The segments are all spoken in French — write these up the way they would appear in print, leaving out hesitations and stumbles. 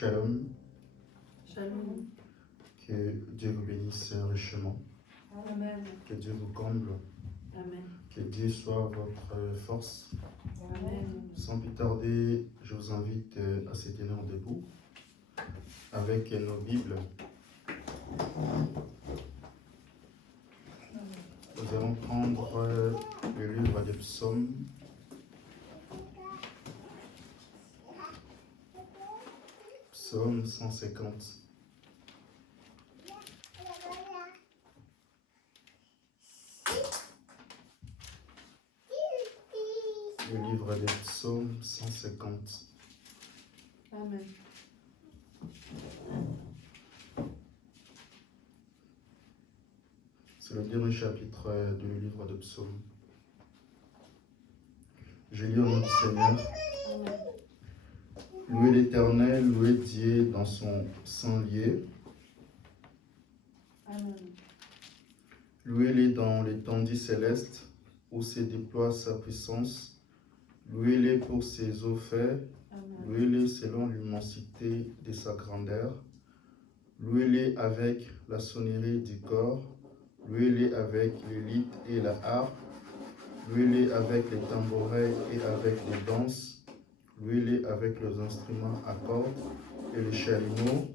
Shalom, Shalom. que Dieu vous bénisse richement, Amen. que Dieu vous comble, Amen. que Dieu soit votre force. Amen. Sans plus tarder, je vous invite à se tenir debout avec nos Bibles. Nous allons prendre le livre des psaumes. Psaume 150. Le livre des psaumes 150. Amen. C'est le dernier chapitre du livre de psaumes. Je lis au nom du Seigneur. Amen. Louez l'Éternel, louez Dieu dans son saint lieu. Amen. Louez-les dans l'étendue céleste où se déploie sa puissance. Louez-les pour ses eaux faits. Amen. Louez-les selon l'immensité de sa grandeur. Louez-les avec la sonnerie du corps. Louez-les avec les lyres et la harpe. Louez-les avec les tambourins et avec les danses. Louez-les avec les instruments à cordes et les chalumeaux.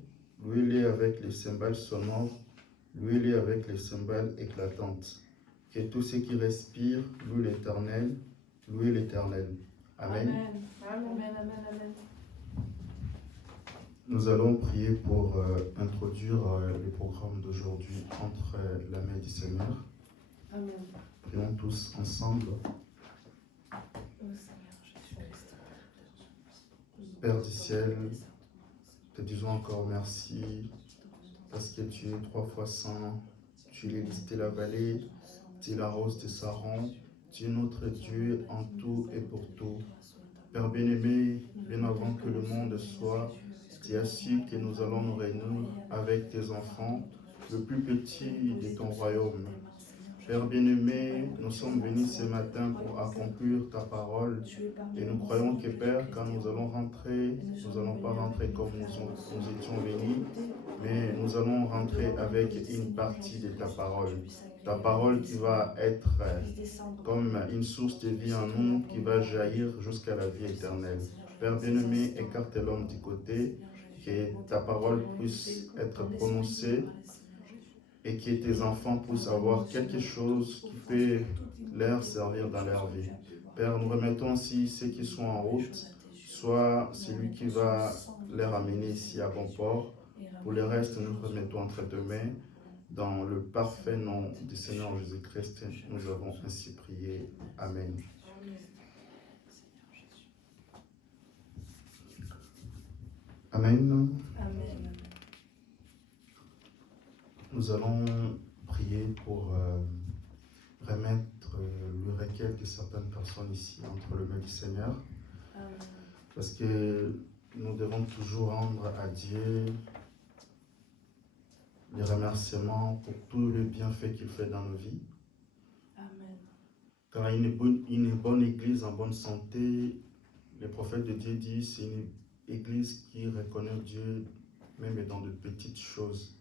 Louez-les avec les cymbales sonores. Louez-les avec les cymbales éclatantes. Que tous ceux qui respirent louent l'Éternel. Louez l'Éternel. Amen. Amen. Amen. Amen. Amen. Nous allons prier pour introduire le programme d'aujourd'hui entre la main du Seigneur. Amen. Prions tous ensemble. Père du ciel, te disons encore merci parce que tu es 3 fois saint, tu es l'hélice de la vallée, tu es la rose de Saron, tu es notre Dieu en tout et pour tout. Père bien-aimé, bien avant que le monde soit, tu as su que nous allons nous réunir avec tes enfants, le plus petit de ton royaume. Père bien-aimé, nous sommes venus ce matin pour accomplir ta parole et nous croyons que Père, quand nous allons rentrer, nous n'allons pas rentrer comme nous étions venus, mais nous allons rentrer avec une partie de ta parole qui va être comme une source de vie en nous qui va jaillir jusqu'à la vie éternelle. Père bien-aimé, écarte l'homme du côté, que ta parole puisse être prononcée et que tes enfants puissent avoir quelque chose qui peut leur servir dans leur vie. Père, nous remettons aussi ceux qui sont en route, soit celui qui va leur amener ici à bon port. Pour le reste, nous remettons entre tes mains. Dans le parfait nom du Seigneur Jésus-Christ, nous avons ainsi prié. Amen. Amen. Amen. Nous allons prier pour remettre le requête de certaines personnes ici entre les mains du Seigneur. Amen. Parce que nous devons toujours rendre à Dieu les remerciements pour tous les bienfaits qu'il fait dans nos vies. Amen. Car une bonne église en bonne santé, le prophète de Dieu dit, c'est une église qui reconnaît Dieu même dans de petites choses.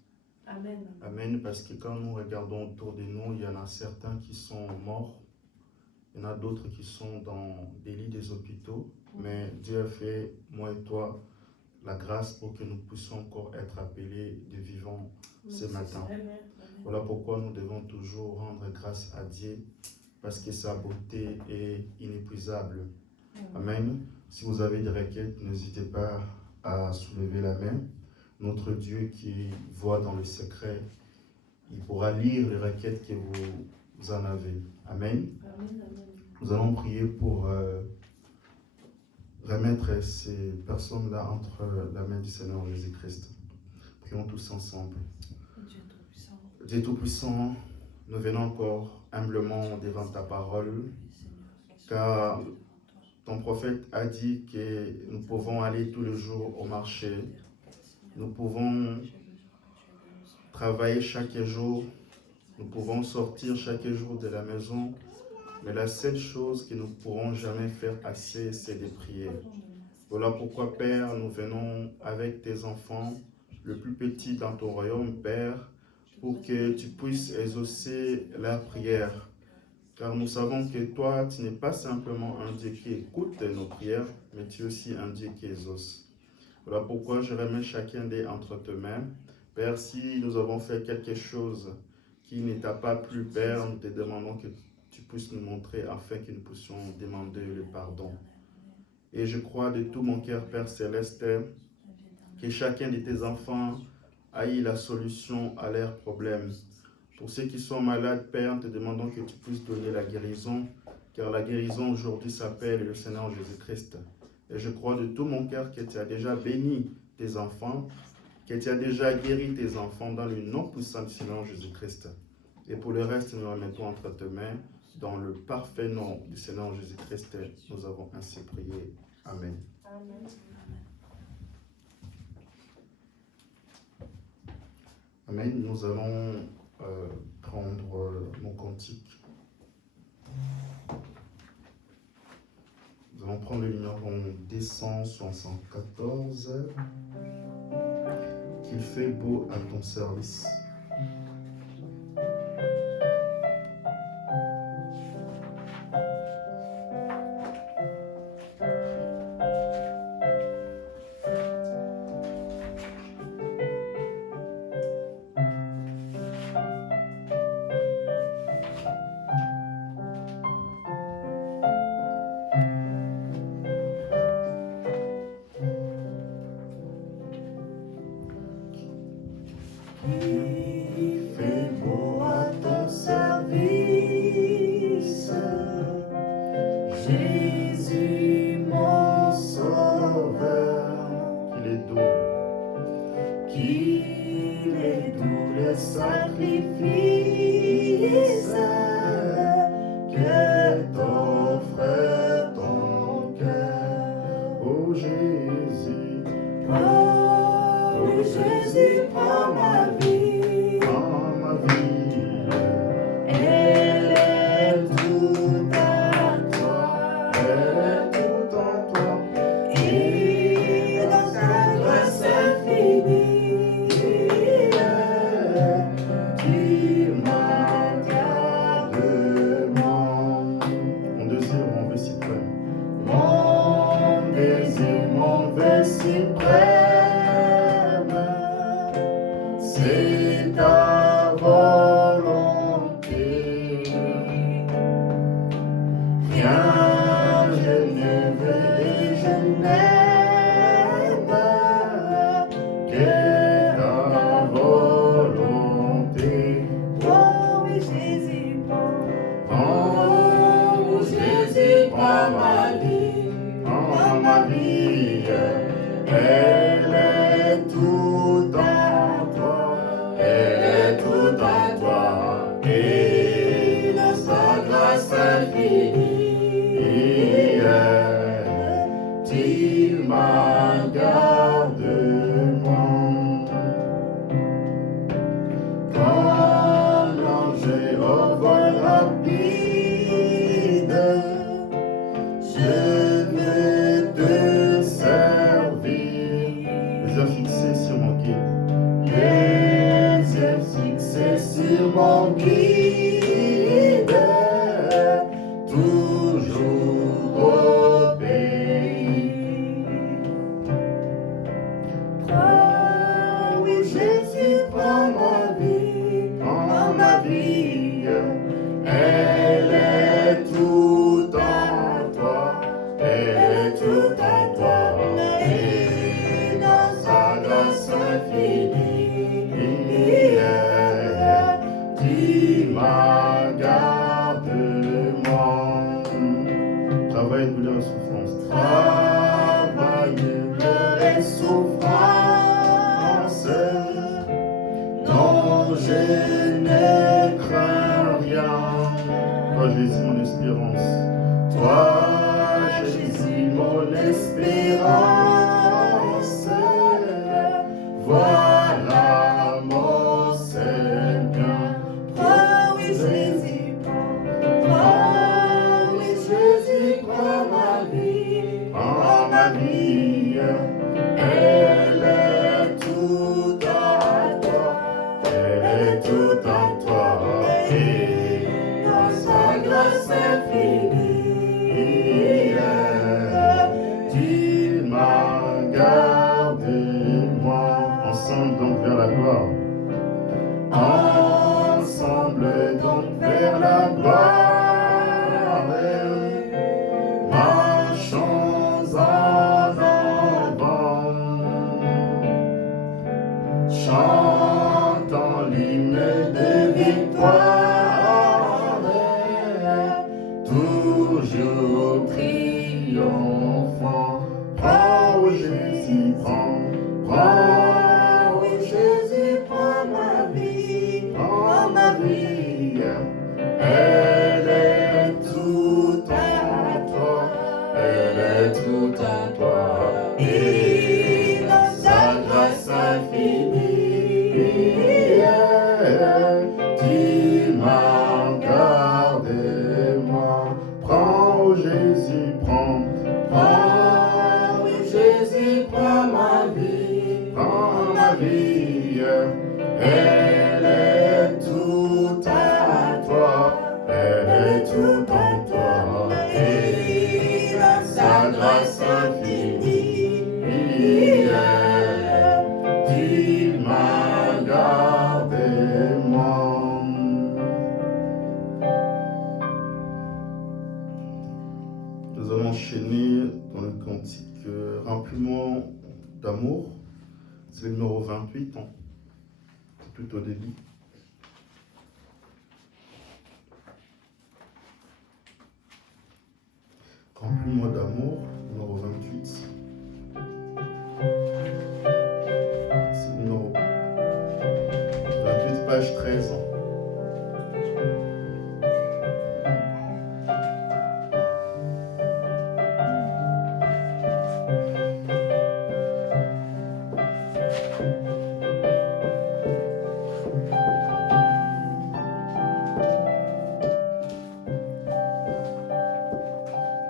Amen. Amen, parce que quand nous regardons autour de nous, il y en a certains qui sont morts, il y en a d'autres qui sont dans des lits des hôpitaux, mais Dieu a fait, moi et toi, la grâce pour que nous puissions encore être appelés de vivants ce matin. Voilà pourquoi nous devons toujours rendre grâce à Dieu, parce que sa beauté est inépuisable. Amen. Si vous avez des requêtes, n'hésitez pas à soulever la main. Notre Dieu qui voit dans le secret, il pourra lire les requêtes que vous en avez. Amen. Amen. Nous allons prier pour remettre ces personnes-là entre la main du Seigneur Jésus-Christ. Prions tous ensemble. Dieu Tout-Puissant, nous venons encore humblement devant ta parole, car ton prophète a dit que nous pouvons aller tous les jours au marché. Nous pouvons travailler chaque jour, nous pouvons sortir chaque jour de la maison, mais la seule chose que nous ne pourrons jamais faire assez, c'est de prier. Voilà pourquoi, Père, nous venons avec tes enfants, le plus petit dans ton royaume, Père, pour que tu puisses exaucer leurs prières. Car nous savons que toi, tu n'es pas simplement un Dieu qui écoute nos prières, mais tu es aussi un Dieu qui exauce. Voilà pourquoi je remets chacun des entre tes mains. Père, si nous avons fait quelque chose qui ne t'a pas plu, Père, nous te demandons que tu puisses nous montrer afin que nous puissions demander le pardon. Et je crois de tout mon cœur, Père Céleste, que chacun de tes enfants a eu la solution à leurs problèmes. Pour ceux qui sont malades, Père, nous te demandons que tu puisses donner la guérison, car la guérison aujourd'hui s'appelle le Seigneur Jésus-Christ. Et je crois de tout mon cœur que tu as déjà béni tes enfants, que tu as déjà guéri tes enfants dans le nom puissant du Seigneur Jésus-Christ. Et pour le reste, nous remettons entre tes mains, dans le parfait nom du Seigneur Jésus-Christ, nous avons ainsi prié. Amen. Amen. Amen. Nous allons prendre mon cantique. Nous allons prendre le numéro 274. Qu'il fait beau à ton service. Jésus mon sauveur, Qu'il est doux le sacrifice que t'offre ton cœur. Oh Jésus, Oh Jésus, prends ma vie, dans ma vie, elle est tout à toi, elle est tout en toi. et dans ta grâce infinie, tu m'as gardé. Mon désir, mon vœu suprême, Mon désir, mon vœu suprême, c'est ta volonté. Rien je ne veux et je n'aime que ta volonté. Oh oui, Jésus, oh Jésus, prends ma vie, prends ma vie, elle est tout à toi, elle est tout à toi, et dans sa grâce infinie, tu m'as gardé moi. Comme l'ange au vol rapide, je veux te servir. les yeux fixés sur mon guide. Les yeux fixés sur mon guide, toujours obéir. Oh oui, Jésus, prends ma vie, prends ma vie, elle est tout à toi, elle est tout à toi, et dans sa grâce infinie, tu m'as gardé moi. Travail, douleur et souffrance. Travail, douleur et souffrance, non, je ne crains rien. Toi Jésus, mon espérance. Toi, Jésus, mon espérance, vois Jésus, prends ma vie, prends ma vie. Elle est tout à toi, elle est tout en toi. Et sa grâce infinie, il m'a gardé moi. Nous allons enchaîner dans le cantique Remplis-moi d'amour. C'est le numéro 28. C'est tout au début. Remplis-moi d'amour, numéro 28. C'est le numéro 28, page 13.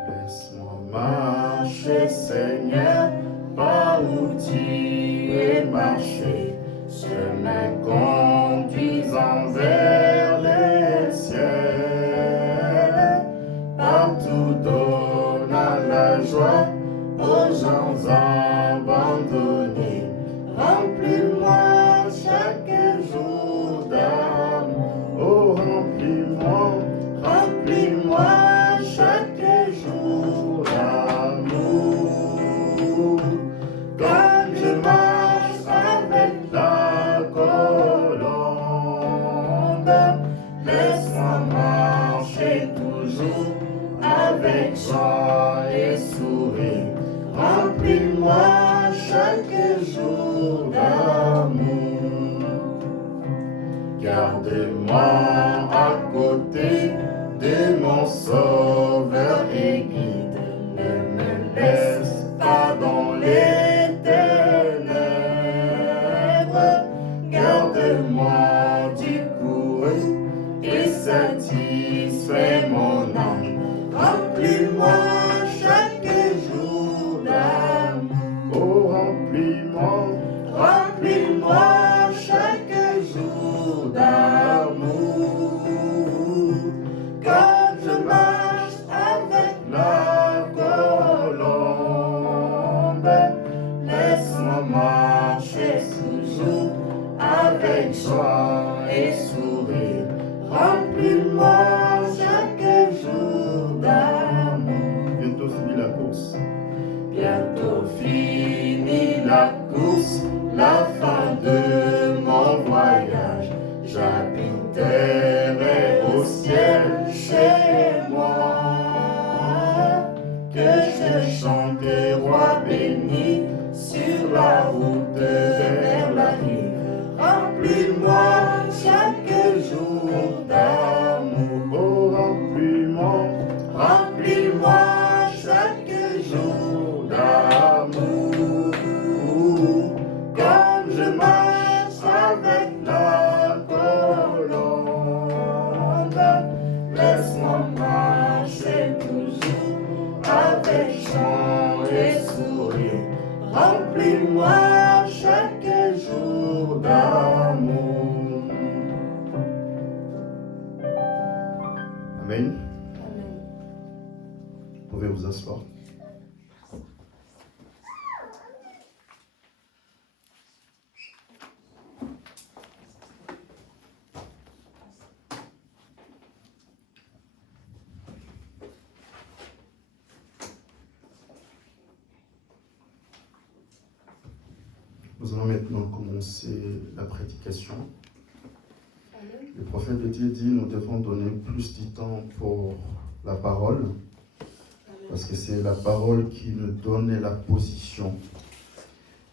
Laisse-moi marcher, Seigneur, par où tu es marché, chemin conduisant vers les ciels, partout donnant la joie aux gens abandonnés. Remplis-moi chaque jour d'amour. Oh, remplis-moi, remplis-moi chaque jour d'amour. Quand je marche avec la colombe, laisse-moi marcher toujours avec joie et sourire. Remplis-moi chaque jour d'amour. Garde-moi à côté de mon sauveur et guide. Ne me laisse pas dans les ténèbres. Garde-moi du courroux et satisfais mon âme. Remplis-moi chaque jour d'amour. Oh, remplis-moi, remplis-moi chaque jour d'amour. Quand je marche avec la colombe, laisse-moi marcher toujours avec joie et sourire. Remplis-moi chaque jour d'amour. Bientôt fini la course. Bientôt fini la course, la fin de mon voyage. J'habiterai au ciel chez moi. Que je chante des rois bénis sur la route vers la rive. Remplis-moi chaque jour d'amour. Oh, remplis-moi, remplis-moi chaque jour d'amour. Comme je marche avec la colombe, laisse-moi marcher toujours avec chant et sourire. Remplis-moi chaque jour d'amour. Amen. Amen. Vous pouvez vous asseoir. Nous allons maintenant commencer la prédication. Amen. Le prophète de Dieu dit nous devons donner plus de temps pour la parole, parce que c'est la parole qui nous donne la position.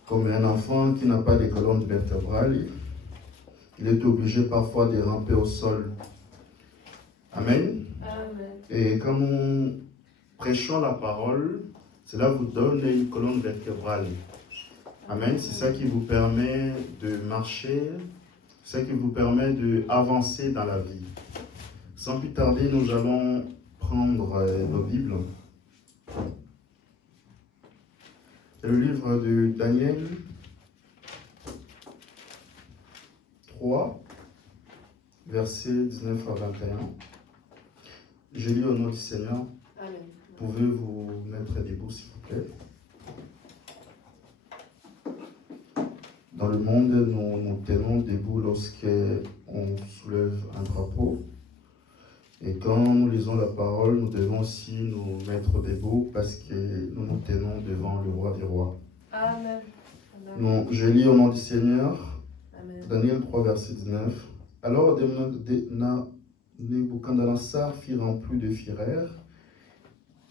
Comme un enfant qui n'a pas de colonne vertébrale, il est obligé parfois de ramper au sol. Amen. Amen. Et quand nous prêchons la parole, cela vous donne une colonne vertébrale. Amen. C'est ça qui vous permet de marcher, c'est ça qui vous permet d'avancer dans la vie. Sans plus tarder, nous allons prendre nos Bibles. Et le livre de Daniel 3, versets 19 à 21. Je lis au nom du Seigneur. Amen. Pouvez-vous mettre debout, s'il vous plaît? Dans le monde, nous nous tenons debout lorsqu'on soulève un drapeau. Et quand nous lisons la parole, nous devons aussi nous mettre debout parce que nous nous tenons devant le roi des rois. Amen. Donc, je lis au nom du Seigneur, Amen. Daniel 3, verset 19. Alors Nebuchadnezzar fit remplir de fureur,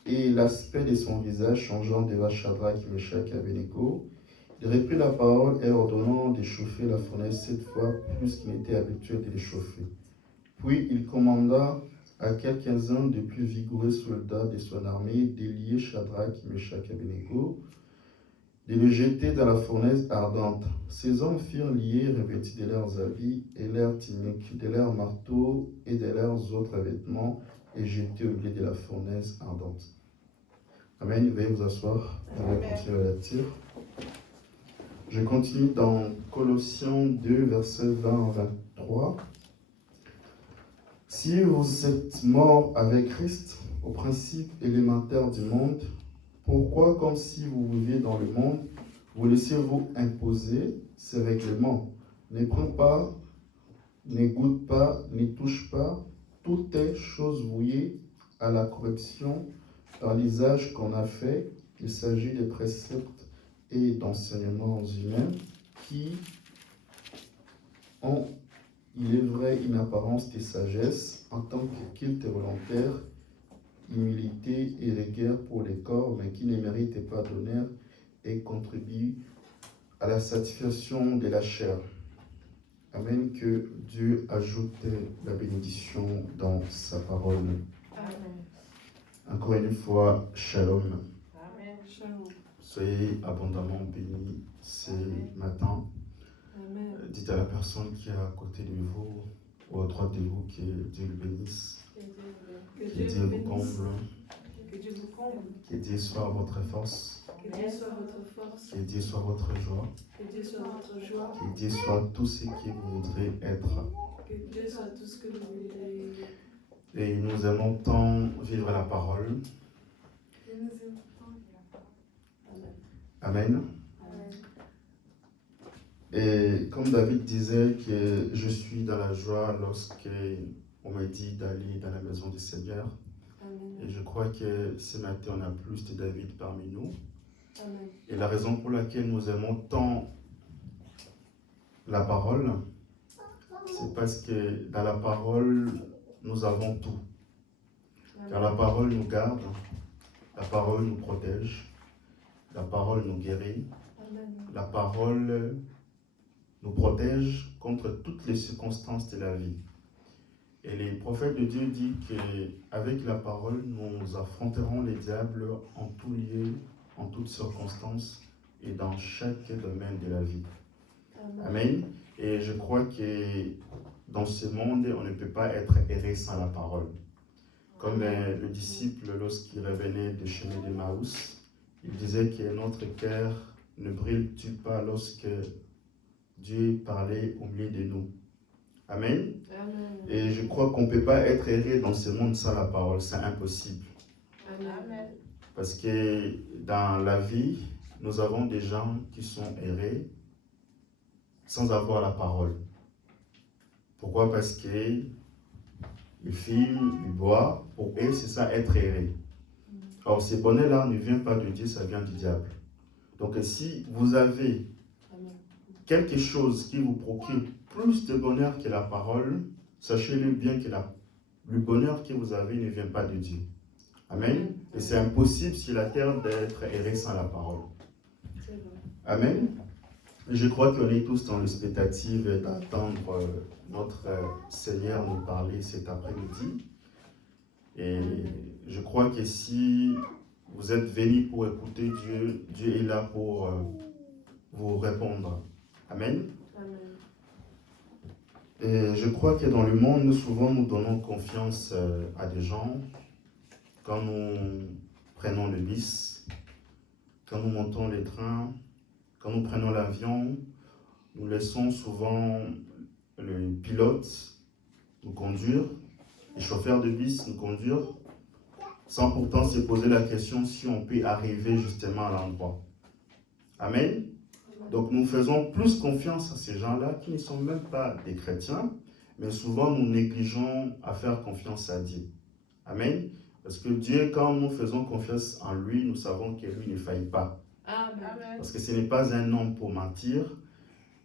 et l'aspect de son visage changeant devant Shadrach, Meshach et Abednego, il reprit la parole et ordonnant de chauffer la fournaise 7 fois plus qu'il n'était habitué de les chauffer. Puis il commanda à quelques-uns des plus vigoureux soldats de son armée de lier Shadrach, Meshach et Abednego, de le jeter dans la fournaise ardente. Ces hommes furent liés, revêtus de leurs habits et leurs tuniques, de leurs marteaux et de leurs autres vêtements, et jetés au milieu de la fournaise ardente. Amen. Veuillez vous asseoir. On va continuer la lecture. Je continue dans Colossiens 2, versets 20 à 23. Si vous êtes morts avec Christ au principe élémentaire du monde, pourquoi, comme si vous viviez dans le monde, vous laissez-vous imposer ces règlements? Ne prends pas, ne goûte pas, ne touche pas, tout est chose vouée à la corruption par l'usage qu'on a fait. Il s'agit de préceptes et d'enseignements humains qui ont, il est vrai, une apparence de sagesse en tant que culte volontaire, humilité et rigueur pour les corps, mais qui ne méritent pas d'honneur et contribuent à la satisfaction de la chair. Amen. Que Dieu ajoute la bénédiction dans sa parole. Amen. Encore une fois, shalom. Amen. Shalom. Soyez abondamment bénis ce matin. Amen. Dites à la personne qui est à côté de vous, ou à droite de vous, que Dieu le bénisse, Que que Dieu Dieu vous vous bénisse. comble, Que Dieu vous comble. que Dieu soit votre force, Que Dieu soit votre force. que Dieu soit votre joie, Que Dieu soit votre joie. que Dieu soit tout ce que vous voudrez être. Que Dieu soit tout ce que vous voulez. Et nous aimons tant vivre la parole. Amen. Amen. Et comme David disait que je suis dans la joie lorsqu'on m'a dit d'aller dans la maison du Seigneur. Amen. Et je crois que ce matin, on a plus de David parmi nous. Amen. Et la raison pour laquelle nous aimons tant la parole, c'est parce que dans la parole, nous avons tout. Car la parole nous garde, la parole nous protège, la parole nous guérit, Amen. la parole nous protège contre toutes les circonstances de la vie. Et les prophètes de Dieu disent qu'avec la parole, nous affronterons les diables en tout lieu, en toutes circonstances et dans chaque domaine de la vie. Amen. Amen. Et je crois que dans ce monde, on ne peut pas être erré sans la parole. Comme le disciple, lorsqu'il revenait de chemin d'Emmaüs, il disait que notre cœur ne brûle-t-il pas lorsque Dieu parlait au milieu de nous. Amen. Amen. Et je crois qu'on ne peut pas être erré dans ce monde sans la parole, c'est impossible. Amen. Parce que dans la vie, nous avons des gens qui sont errés sans avoir la parole. Pourquoi? Parce qu'ils fument, ils boivent. Pour eux, c'est ça être erré. Or, ce bonheur-là ne vient pas de Dieu, ça vient du diable. Donc, si vous avez quelque chose qui vous procure plus de bonheur que la parole, sachez-le bien que le bonheur que vous avez ne vient pas de Dieu. Amen. Et c'est impossible sur la terre d'être erré sans la parole. Amen. Je crois qu'on est tous dans l'expectative d'attendre notre Seigneur nous parler cet après-midi. Et je crois que si vous êtes venus pour écouter Dieu, Dieu est là pour vous répondre. Amen. Amen. Et je crois que dans le monde, nous souvent nous donnons confiance à des gens quand nous prenons le bus, quand nous montons les trains, quand nous prenons l'avion, nous laissons souvent le pilote nous conduire, les chauffeurs de bus nous conduire, sans pourtant se poser la question si on peut arriver justement à l'endroit. Amen. Donc nous faisons plus confiance à ces gens-là qui ne sont même pas des chrétiens, mais souvent nous négligeons à faire confiance à Dieu. Amen. Parce que Dieu, quand nous faisons confiance en lui, nous savons que lui ne faillit pas. Amen. Parce que ce n'est pas un homme pour mentir.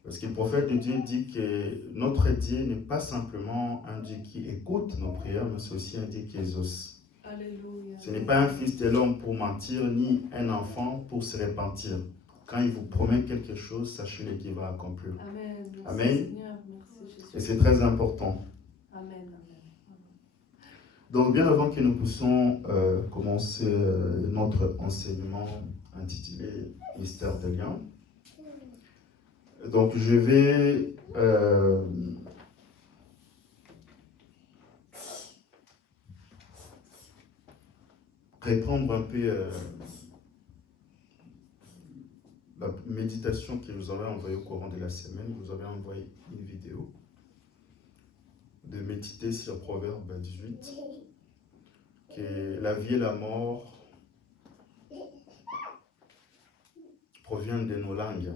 Parce que le prophète de Dieu dit que notre Dieu n'est pas simplement un Dieu qui écoute nos prières, mais c'est aussi un Dieu qui exauce. Alléluia. Ce n'est pas un fils de l'homme pour mentir, ni un enfant pour se repentir. Quand il vous promet quelque chose, sachez-le qu'il va accomplir. Amen. Merci Amen. Seigneur. Merci Jésus. Et c'est très important. Amen. Amen. Donc, bien avant que nous puissions commencer notre enseignement intitulé Mystère des liens, donc je vais répondre un peu la méditation que vous avez envoyée au courant de la semaine. Vous avez envoyé une vidéo de méditer sur Proverbe 18, que la vie et la mort proviennent de nos langues.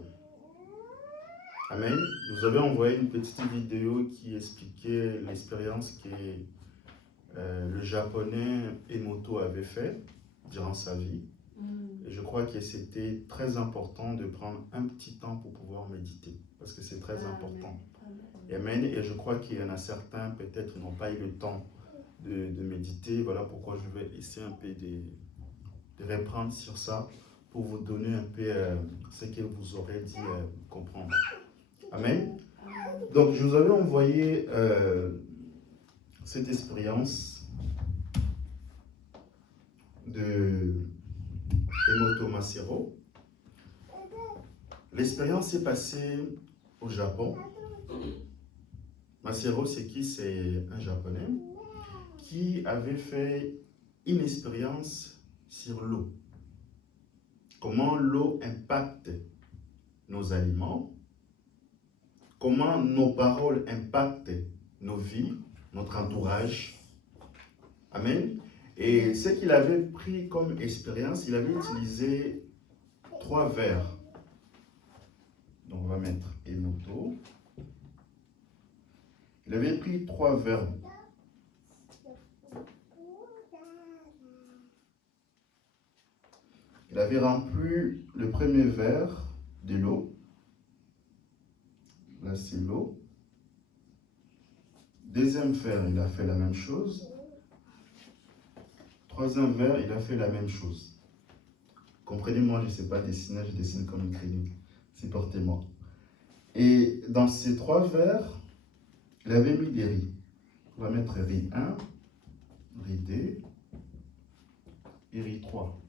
Amen. Vous avez envoyé une petite vidéo qui expliquait l'expérience que le japonais Emoto avait fait durant sa vie. Et je crois que c'était très important de prendre un petit temps pour pouvoir méditer, parce que c'est très important. Amen. Et je crois qu'il y en a certains, peut-être, qui n'ont pas eu le temps de méditer. Voilà pourquoi je vais essayer un peu de reprendre sur ça pour vous donner un peu ce que vous aurez dit comprendre. Amen. Donc, je vous avais envoyé cette expérience de Emoto Masero. L'expérience s'est passée au Japon. Masero, c'est qui? C'est un Japonais qui avait fait une expérience sur l'eau. Comment l'eau impacte nos aliments, comment nos paroles impactent nos vies, notre entourage. Amen. Et ce qu'il avait pris comme expérience, il avait utilisé 3 verres. Donc on va mettre Emoto. Il avait pris 3 verres. Il avait rempli le premier verre de l'eau. Là, c'est l'eau. Deuxième verre, il a fait la même chose. Troisième verre, il a fait la même chose. Comprenez-moi, je ne sais pas dessiner, je dessine comme une clinique. Supportez-moi. Et dans ces 3 verres, il avait mis des riz. On va mettre riz 1, riz 2 et riz 3.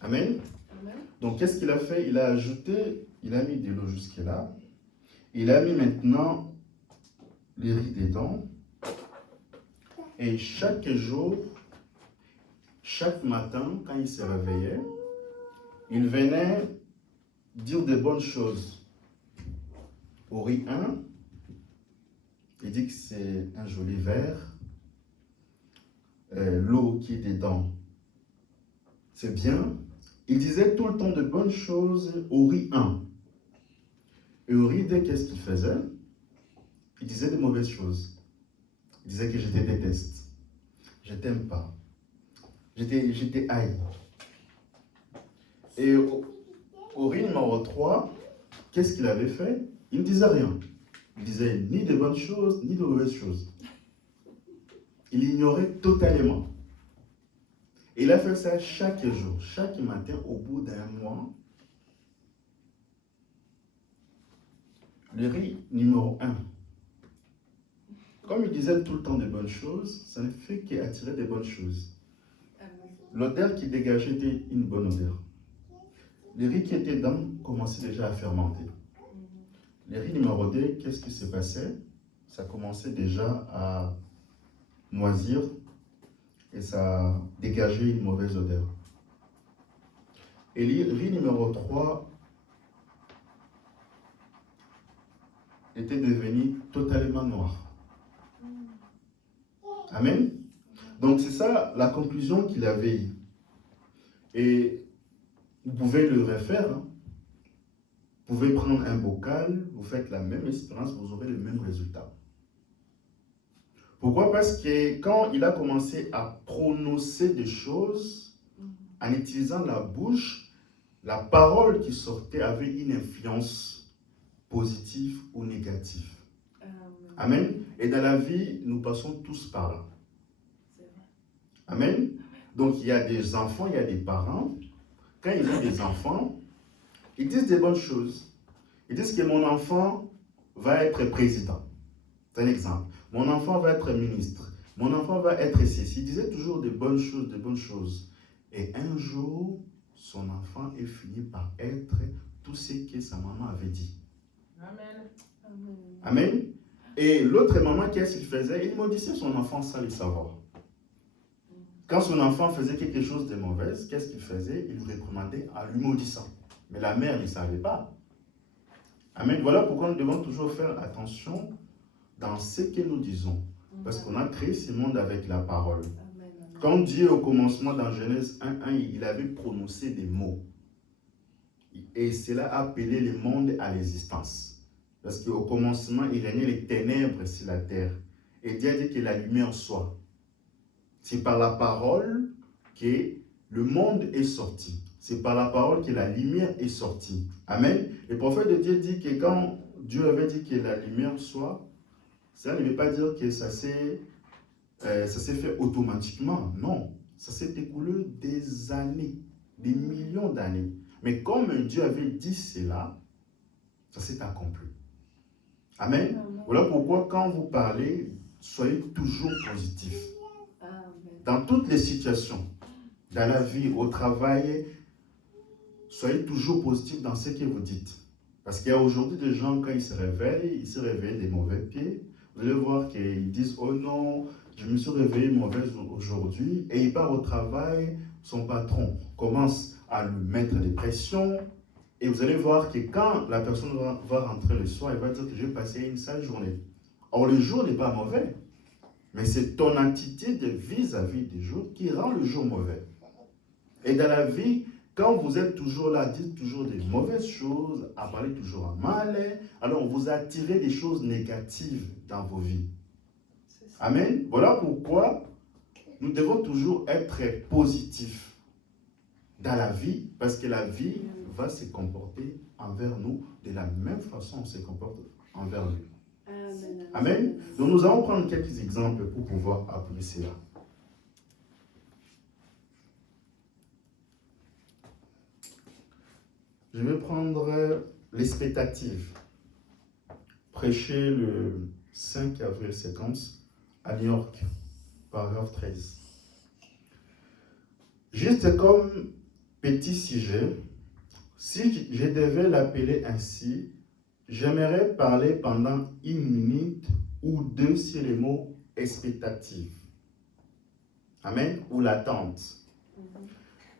Amen. Amen. Donc, qu'est-ce qu'il a fait? Il a ajouté, il a mis de l'eau jusque-là. Il a mis maintenant les riz dedans. Et chaque jour, chaque matin, quand il se réveillait, il venait dire de bonnes choses. Au riz 1, il dit que c'est un joli verre. L'eau qui est dedans, c'est bien. Il disait tout le temps de bonnes choses au riz 1. Et au riz 2, qu'est-ce qu'il faisait? Il disait de mauvaises choses. Il disait que je te déteste. Je t'aime pas. Je t'ai haï. Et au riz numéro 3, qu'est-ce qu'il avait fait? Il ne disait rien. Il disait ni de bonnes choses, ni de mauvaises choses. Il ignorait totalement. Il a fait ça chaque jour, chaque matin, au bout d'un mois. Le riz numéro 1. Comme il disait tout le temps de bonnes choses, ça ne fait qu'attirer des bonnes choses. L'odeur qui dégageait était une bonne odeur. Le riz qui était dedans commençait déjà à fermenter. Le riz numéro 2, qu'est-ce qui s'est passé? Ça commençait déjà à moisir et ça dégageait une mauvaise odeur. Et riz numéro 3 était devenu totalement noir. Amen. Donc c'est ça la conclusion qu'il avait eue. Et vous pouvez le refaire. Hein. Vous pouvez prendre un bocal, vous faites la même expérience, vous aurez le même résultat. Pourquoi? Parce que quand il a commencé à prononcer des choses, en utilisant la bouche, la parole qui sortait avait une influence positive ou négative. Amen. Et dans la vie, nous passons tous par là. Amen. Donc il y a des enfants, il y a des parents. Quand ils ont des enfants, ils disent des bonnes choses. Ils disent que mon enfant va être président. C'est un exemple. Mon enfant va être ministre. Mon enfant va être ceci. Il disait toujours des bonnes choses, des bonnes choses. Et un jour, son enfant est fini par être tout ce que sa maman avait dit. Amen. Amen. Et l'autre maman, qu'est-ce qu'il faisait? Il maudissait son enfant sans le savoir. Quand son enfant faisait quelque chose de mauvais, qu'est-ce qu'il faisait? Il lui réprimandait en lui maudissant. Mais la mère ne savait pas. Amen. Voilà pourquoi nous devons toujours faire attention dans ce que nous disons. Parce qu'on a créé ce monde avec la parole. Quand Dieu, au commencement, dans Genèse 1:1, il avait prononcé des mots. Et cela a appelé le monde à l'existence. Parce qu'au commencement, il régnait les ténèbres sur la terre. Et Dieu a dit que la lumière soit. C'est par la parole que le monde est sorti. C'est par la parole que la lumière est sortie. Amen. Le prophète de Dieu dit que quand Dieu avait dit que la lumière soit, ça ne veut pas dire que ça s'est fait automatiquement. Non. Ça s'est écoulé des années, des millions d'années. Mais comme Dieu avait dit cela, ça s'est accompli. Amen. Voilà pourquoi quand vous parlez, soyez toujours positif. Dans toutes les situations, dans la vie, au travail, soyez toujours positif dans ce que vous dites. Parce qu'il y a aujourd'hui des gens, quand ils se réveillent des mauvais pieds. Vous allez voir qu'ils disent, oh non, je me suis réveillé mauvaise aujourd'hui. Et il part au travail, son patron commence à lui mettre des pressions. Et vous allez voir que quand la personne va rentrer le soir, elle va dire que j'ai passé une sale journée. Or, le jour n'est pas mauvais. Mais c'est ton attitude vis-à-vis du jour qui rend le jour mauvais. Et dans la vie, quand vous êtes toujours là, dites toujours des mauvaises choses, à parler toujours en mal, alors vous attirez des choses négatives dans vos vies. Amen. Voilà pourquoi nous devons toujours être positifs dans la vie, parce que la vie va se comporter envers nous de la même façon qu'on se comporte envers lui. Amen. Amen. Donc nous allons prendre quelques exemples pour pouvoir appuyer cela. Je vais prendre l'expectative. Prêché le 5 avril 50 à New York, paragraphe 13. Juste comme petit sujet, si je devais l'appeler ainsi, j'aimerais parler pendant 1 minute ou 2 sur les mots expectative. Amen. Ou l'attente.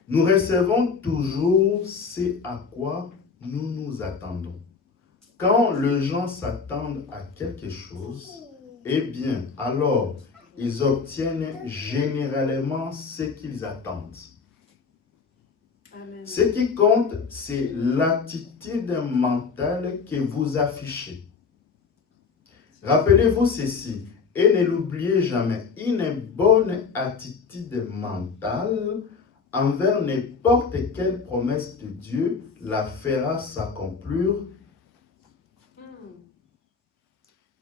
Nous recevons toujours ce à quoi nous nous attendons. Quand les gens s'attendent à quelque chose, eh bien, alors, ils obtiennent généralement ce qu'ils attendent. Amen. Ce qui compte, c'est l'attitude mentale que vous affichez. Rappelez-vous ceci, et ne l'oubliez jamais, une bonne attitude mentale envers n'importe quelle promesse de Dieu la fera s'accomplir.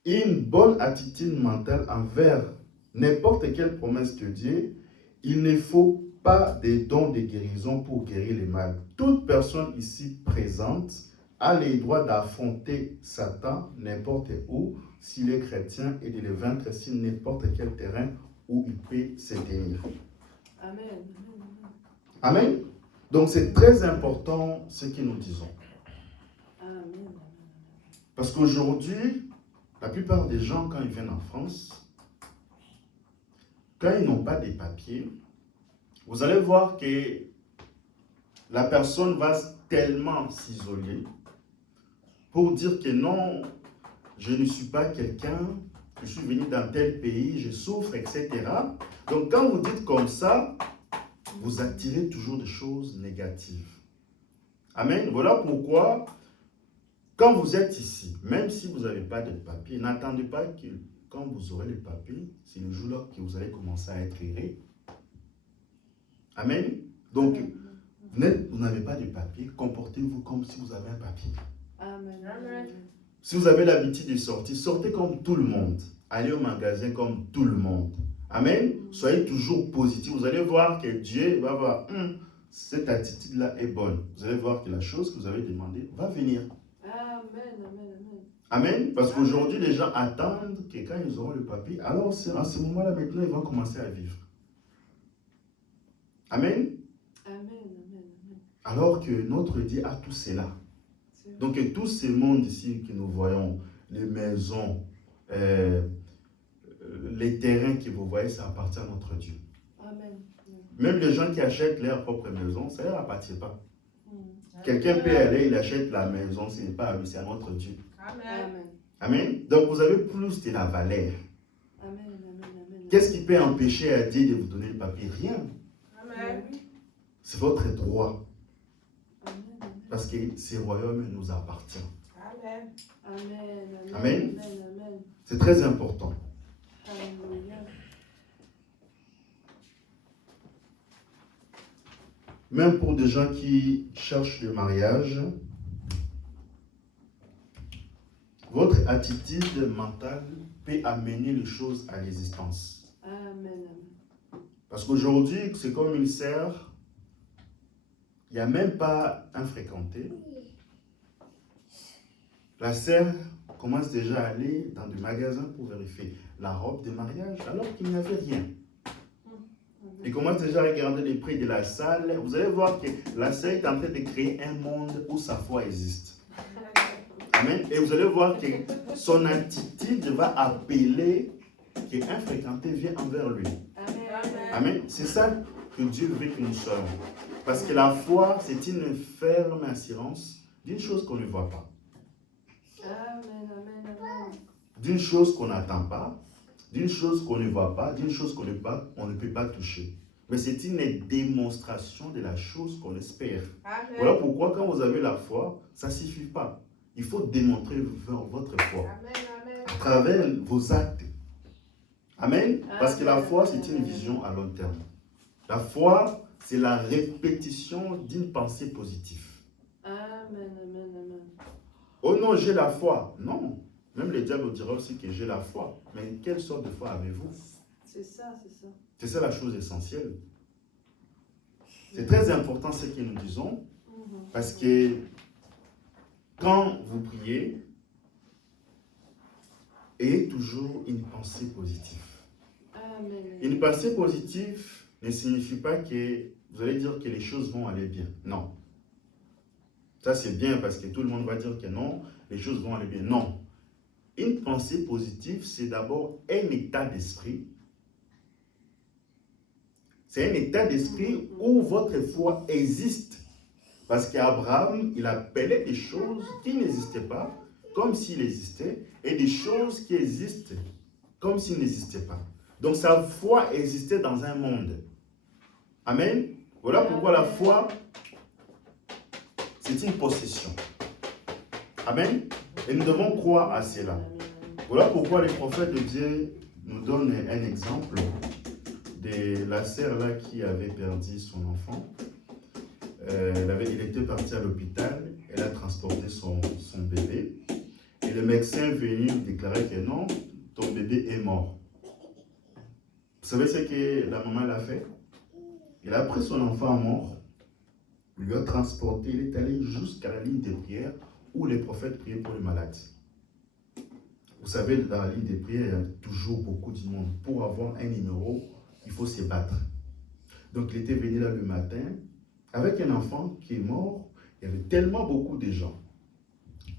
Une bonne attitude mentale envers n'importe quelle promesse de Dieu, il ne faut pas des dons de guérison pour guérir les mal. Toute personne ici présente a le droit d'affronter Satan n'importe où s'il est chrétien et de le vaincre sur n'importe quel terrain où il peut se tenir. Amen. Amen. Donc c'est très important ce que nous disons. Amen. Parce qu'aujourd'hui, la plupart des gens, quand ils viennent en France, quand ils n'ont pas de papiers, vous allez voir que la personne va tellement s'isoler pour dire que non, je ne suis pas quelqu'un, je suis venu dans tel pays, je souffre, etc. Donc quand vous dites comme ça, vous attirez toujours des choses négatives. Amen. Voilà pourquoi, quand vous êtes ici, même si vous n'avez pas de papier, n'attendez pas que quand vous aurez les papiers, c'est le jour-là que vous allez commencer à être erré. Amen. Donc, vous n'avez pas de papier, comportez-vous comme si vous avez un papier. Amen. Amen. Si vous avez l'habitude de sortir, sortez comme tout le monde. Allez au magasin comme tout le monde. Amen. Soyez toujours positif. Vous allez voir que Dieu va voir, cette attitude-là est bonne. Vous allez voir que la chose que vous avez demandée va venir. Amen. Amen. Amen. Parce qu'aujourd'hui, les gens attendent que quand ils auront le papier, alors à ce moment-là, maintenant, ils vont commencer à vivre. Amen. Amen. Alors que notre Dieu a tout cela. Donc, tout ce monde ici que nous voyons, les maisons, les terrains que vous voyez, ça appartient à notre Dieu. Amen. Même les gens qui achètent leur propre maison, ça ne leur appartient pas. Quelqu'un peut aller, il achète la maison, ce n'est pas à lui, c'est à notre Dieu. Amen. Amen. Donc, vous avez plus de la valeur. Amen. Qu'est-ce qui peut empêcher à Dieu de vous donner le papier? Rien. Amen. C'est votre droit. Amen. Parce que ce royaume nous appartient. Amen. Amen. C'est très important. Alléluia. Même pour des gens qui cherchent le mariage, votre attitude mentale peut amener les choses à l'existence. Amen. Parce qu'aujourd'hui, c'est comme une serre, il n'y a même pas un fréquenté. La sœur commence déjà à aller dans des magasins pour vérifier la robe de mariage alors qu'il n'y avait rien. Il commence déjà à regarder les prix de la salle. Vous allez voir que la sœur est en train de créer un monde où sa foi existe. Amen. Et vous allez voir que son attitude va appeler qu'un fréquenté vient envers lui. Amen. C'est ça que Dieu veut que nous soyons. Parce que la foi, c'est une ferme assurance d'une chose qu'on ne voit pas. D'une chose qu'on n'attend pas, d'une chose qu'on ne voit pas, d'une chose qu'on ne peut pas toucher. Mais c'est une démonstration de la chose qu'on espère. Amen. Voilà pourquoi quand vous avez la foi, ça ne suffit pas. Il faut démontrer votre foi à travers vos actes. Amen. Parce que la foi, c'est une vision à long terme. La foi, c'est la répétition d'une pensée positive. Amen. Oh non, j'ai la foi. Non. Même le diable dira aussi que j'ai la foi. Mais quelle sorte de foi avez-vous? C'est ça. C'est ça la chose essentielle. C'est très important ce que nous disons. Parce que quand vous priez, ayez toujours une pensée positive. Amen. Une pensée positive ne signifie pas que vous allez dire que les choses vont aller bien. Non. Ça c'est bien parce que tout le monde va dire que non, les choses vont aller bien. Non. Une pensée positive, c'est d'abord un état d'esprit. C'est un état d'esprit où votre foi existe. Parce qu'Abraham, il appelait des choses qui n'existaient pas comme s'il existait et des choses qui existent comme s'il n'existait pas. Donc sa foi existait dans un monde. Amen. Voilà pourquoi la foi, c'est une possession. Amen. Et nous devons croire à cela. Voilà pourquoi les prophètes de Dieu nous donnent un exemple de la sœur là qui avait perdu son enfant. Il était parti à l'hôpital, elle a transporté son bébé. Et le médecin est venu déclarer que non, ton bébé est mort. Vous savez ce que la maman l'a fait? Il a pris son enfant mort, il lui a transporté, il est allé jusqu'à la ligne de prière où les prophètes priaient pour les malades. Vous savez, dans la ligne de prière, il y a toujours beaucoup de monde. Pour avoir un numéro, il faut se battre. Donc il était venu là le matin avec un enfant qui est mort. Il y avait tellement beaucoup de gens.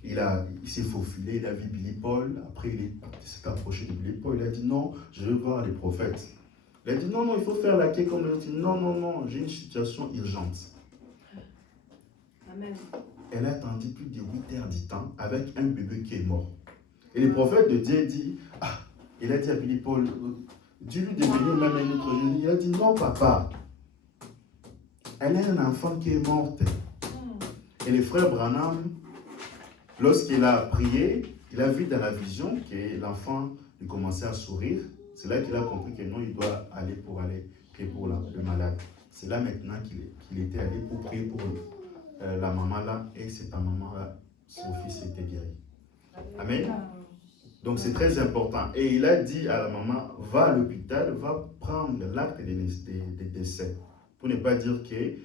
Il s'est faufilé, il a vu Billy Paul. Après, il s'est approché de Billy Paul. Il a dit non, je veux voir les prophètes. Il a dit non, il faut faire la quai comme il a dit non, j'ai une situation urgente. Amen. Elle a attendu plus de 8 heures du temps avec un bébé qui est mort. Et le prophète de Dieu dit, il a dit à Philippe, Paul, dis-lui de venir même un autre jour. Il a dit, non papa, elle a un enfant qui est mort. Et le frère Branham, lorsqu'il a prié, il a vu dans la vision que l'enfant il commençait à sourire. C'est là qu'il a compris que non, il doit aller prier pour le malade. C'est là maintenant qu'il était allé pour prier pour la maman là, et cette maman là, son fils était guéri. Amen. Donc c'est très important. Et il a dit à la maman, va à l'hôpital, va prendre l'acte des décès. Pour ne pas dire que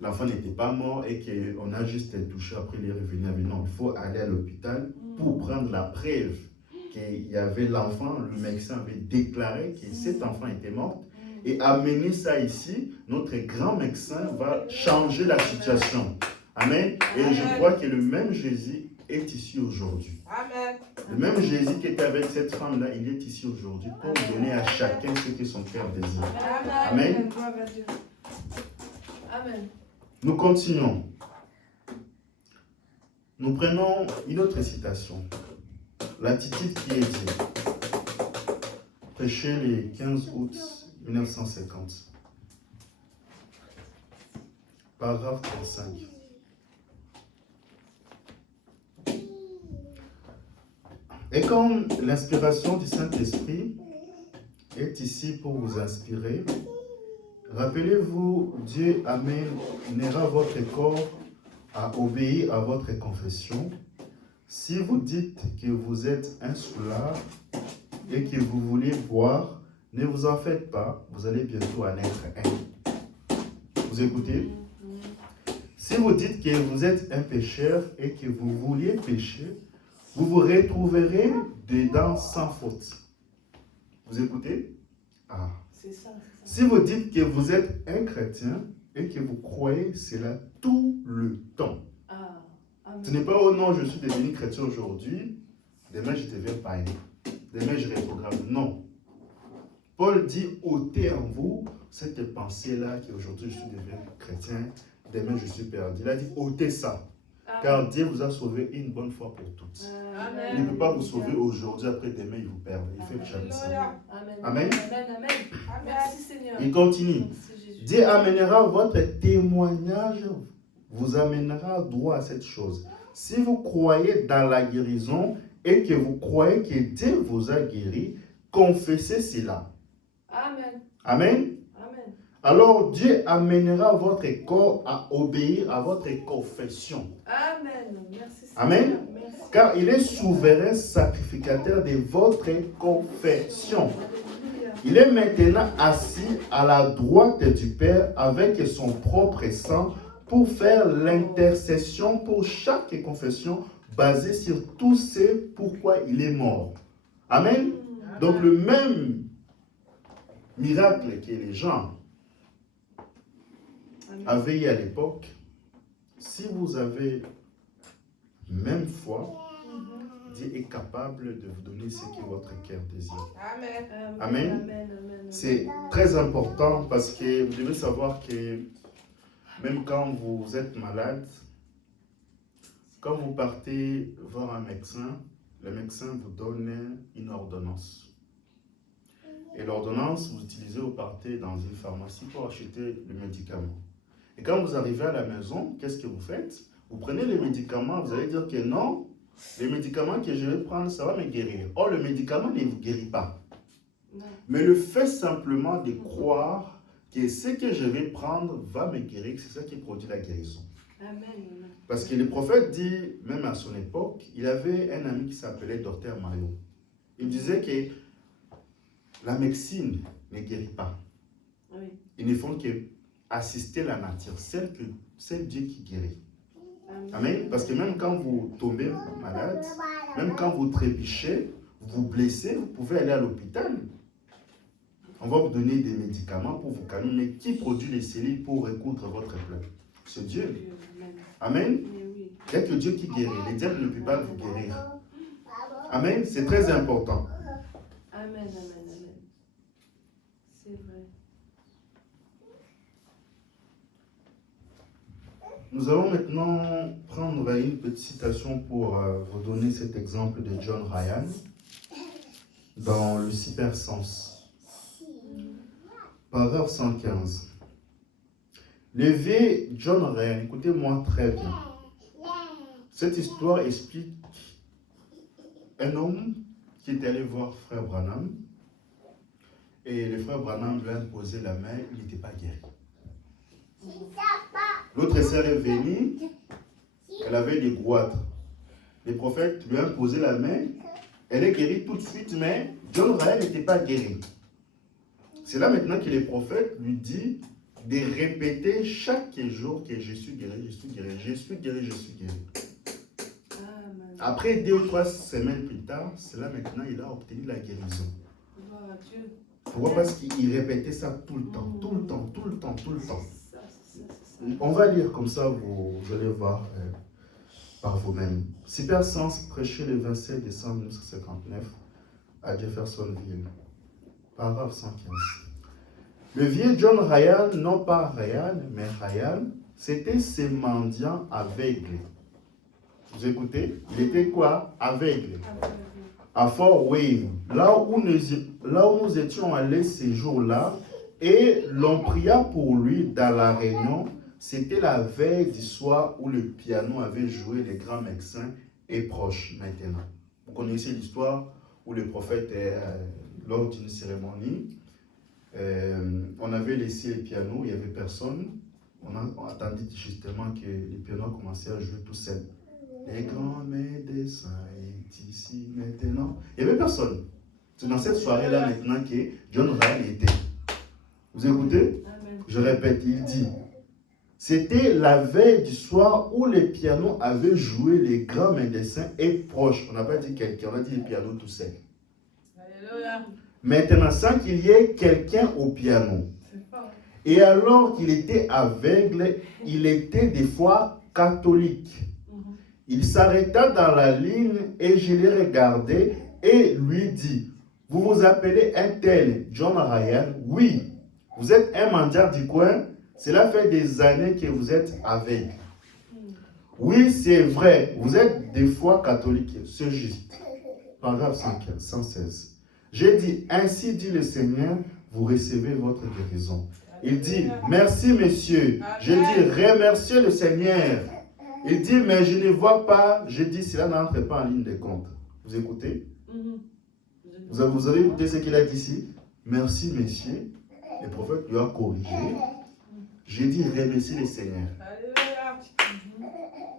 l'enfant n'était pas mort et qu'on a juste touché après les revenus. Non, il faut aller à l'hôpital pour prendre la preuve qu'il y avait l'enfant. Le médecin avait déclaré que cet enfant était mort. Et amener ça ici, notre grand médecin va changer la situation. Amen. Et je crois que le même Jésus est ici aujourd'hui. Amen. Le même Jésus qui était avec cette femme-là, il est ici aujourd'hui pour donner à chacun ce que son cœur désire. Amen. Amen. Nous continuons. Nous prenons une autre citation. L'attitude qui est dit. Prêché le 15 août 1950. Paragraphe 35. Et comme l'inspiration du Saint-Esprit est ici pour vous inspirer, rappelez-vous, Dieu amènera votre corps à obéir à votre confession. Si vous dites que vous êtes un soulard et que vous voulez boire, ne vous en faites pas, vous allez bientôt en être un. Vous écoutez? Si vous dites que vous êtes un pécheur et que vous vouliez pécher, vous vous retrouverez dedans sans faute. Vous écoutez? C'est ça. Si vous dites que vous êtes un chrétien et que vous croyez cela tout le temps. Ce n'est pas oh non, je suis devenu chrétien aujourd'hui, demain je deviens païen, demain je rétrograde. Non. Paul dit ôtez en vous cette pensée-là qu'aujourd'hui je suis devenu chrétien, demain je suis perdu. Il a dit ôtez ça. Car Dieu vous a sauvé une bonne fois pour toutes. Amen. Il ne peut pas vous sauver aujourd'hui, après demain il vous perd. Il fait jamais ça. Amen. Merci Seigneur. Il continue. Dieu amènera votre témoignage, vous amènera droit à cette chose. Si vous croyez dans la guérison et que vous croyez que Dieu vous a guéri, confessez cela. Amen. Amen. Amen. Alors Dieu amènera votre corps à obéir à votre confession. Amen. Merci Seigneur. Amen. Merci. Car il est souverain sacrificateur de votre confession. Il est maintenant assis à la droite du Père avec son propre sang pour faire l'intercession pour chaque confession basée sur tout ce pourquoi il est mort. Amen. Donc le même miracle que les gens avaient eu à l'époque, si vous avez même foi, Dieu est capable de vous donner ce que votre cœur désire. Amen. Amen. C'est très important parce que vous devez savoir que même quand vous êtes malade, quand vous partez voir un médecin, le médecin vous donne une ordonnance. Et l'ordonnance, vous utilisez, vous partez dans une pharmacie pour acheter le médicament. Et quand vous arrivez à la maison, qu'est-ce que vous faites? Vous prenez les médicaments, vous allez dire que non, les médicaments que je vais prendre, ça va me guérir. Or, le médicament ne vous guérit pas. Non. Mais le fait simplement de croire que ce que je vais prendre va me guérir, c'est ça qui produit la guérison. Amen. Parce que le prophète dit, même à son époque, il avait un ami qui s'appelait Dr Mario. Il disait que la médecine ne guérit pas. Oui. Ils ne font que assister la nature, c'est Dieu qui guérit. Amen. Parce que même quand vous tombez malade, même quand vous trébuchez, vous blessez, vous pouvez aller à l'hôpital. On va vous donner des médicaments pour vous calmer. Mais qui produit les cellules pour recoudre votre plaie? C'est Dieu. Amen. Il n'y a que Dieu qui guérit. Les diables ne peuvent pas vous guérir. Amen. C'est très important. Amen. C'est vrai. Nous allons maintenant prendre une petite citation pour vous donner cet exemple de John Ryan dans le Cybersens. Paragraphe 115. Le vieux John Ryan, écoutez-moi très bien. Cette histoire explique un homme qui est allé voir frère Branham et le frère Branham lui a imposé la main, il n'était pas guéri. L'autre sœur est venue, elle avait des goitres. Le prophète lui a imposé la main, elle est guérie tout de suite, mais John Ryan n'était pas guéri. C'est là maintenant que le prophète lui dit de répéter chaque jour que je suis guéri, je suis guéri, je suis guéri, je suis guéri. Amen. Après 2 ou 3 semaines plus tard, c'est là maintenant il a obtenu la guérison. Gloire à Dieu. Pourquoi? Parce qu'il répétait ça tout le temps, tout le temps, tout le temps, tout le temps. C'est ça, c'est ça, c'est ça. On va lire comme ça, vous allez voir par vous-même. Cybersens prêché le 27 décembre 1959 à Jeffersonville. Paragraphe 115. Le vieux John Ryan, non pas Ryan, mais Ryan, c'était ce mendiant aveugle. Vous écoutez? Il était quoi? Aveugle. À Fort Wayne, là où nous étions allés ces jours-là, et l'on pria pour lui dans la réunion. C'était la veille du soir où le piano avait joué les grands médecins et proches maintenant. Vous connaissez l'histoire où le prophète, lors d'une cérémonie, on avait laissé le piano, il n'y avait personne. On attendait justement que le piano commençait à jouer tout seul. Les grands médecins est ici maintenant. Il n'y avait personne. C'est dans cette soirée-là maintenant que John Ryan était. Vous écoutez? Amen. Je répète, il dit, c'était la veille du soir où le piano avait joué les grands médecins et proches. On n'a pas dit quelqu'un, on a dit le piano tout seul. Alléluia. Maintenant, sans qu'il y ait quelqu'un au piano. C'est fort. Et alors qu'il était aveugle, il était des fois catholique. Il s'arrêta dans la ligne et je l'ai regardé et lui dit, vous vous appelez un tel John Ryan? Oui. Vous êtes un mendiant du coin? Cela fait des années que vous êtes aveugle. Oui, c'est vrai. Vous êtes des fois catholique. C'est juste. Paragraphe 116. J'ai dit, ainsi dit le Seigneur, vous recevez votre guérison. Il dit, merci monsieur. J'ai dit, remerciez le Seigneur. Il dit, mais je ne vois pas. Je dis, cela n'entre pas en ligne de compte. Vous écoutez? Vous avez écouté ce qu'il a dit ici? Merci, monsieur. Le prophète lui a corrigé. J'ai dit, remerciez le Seigneur.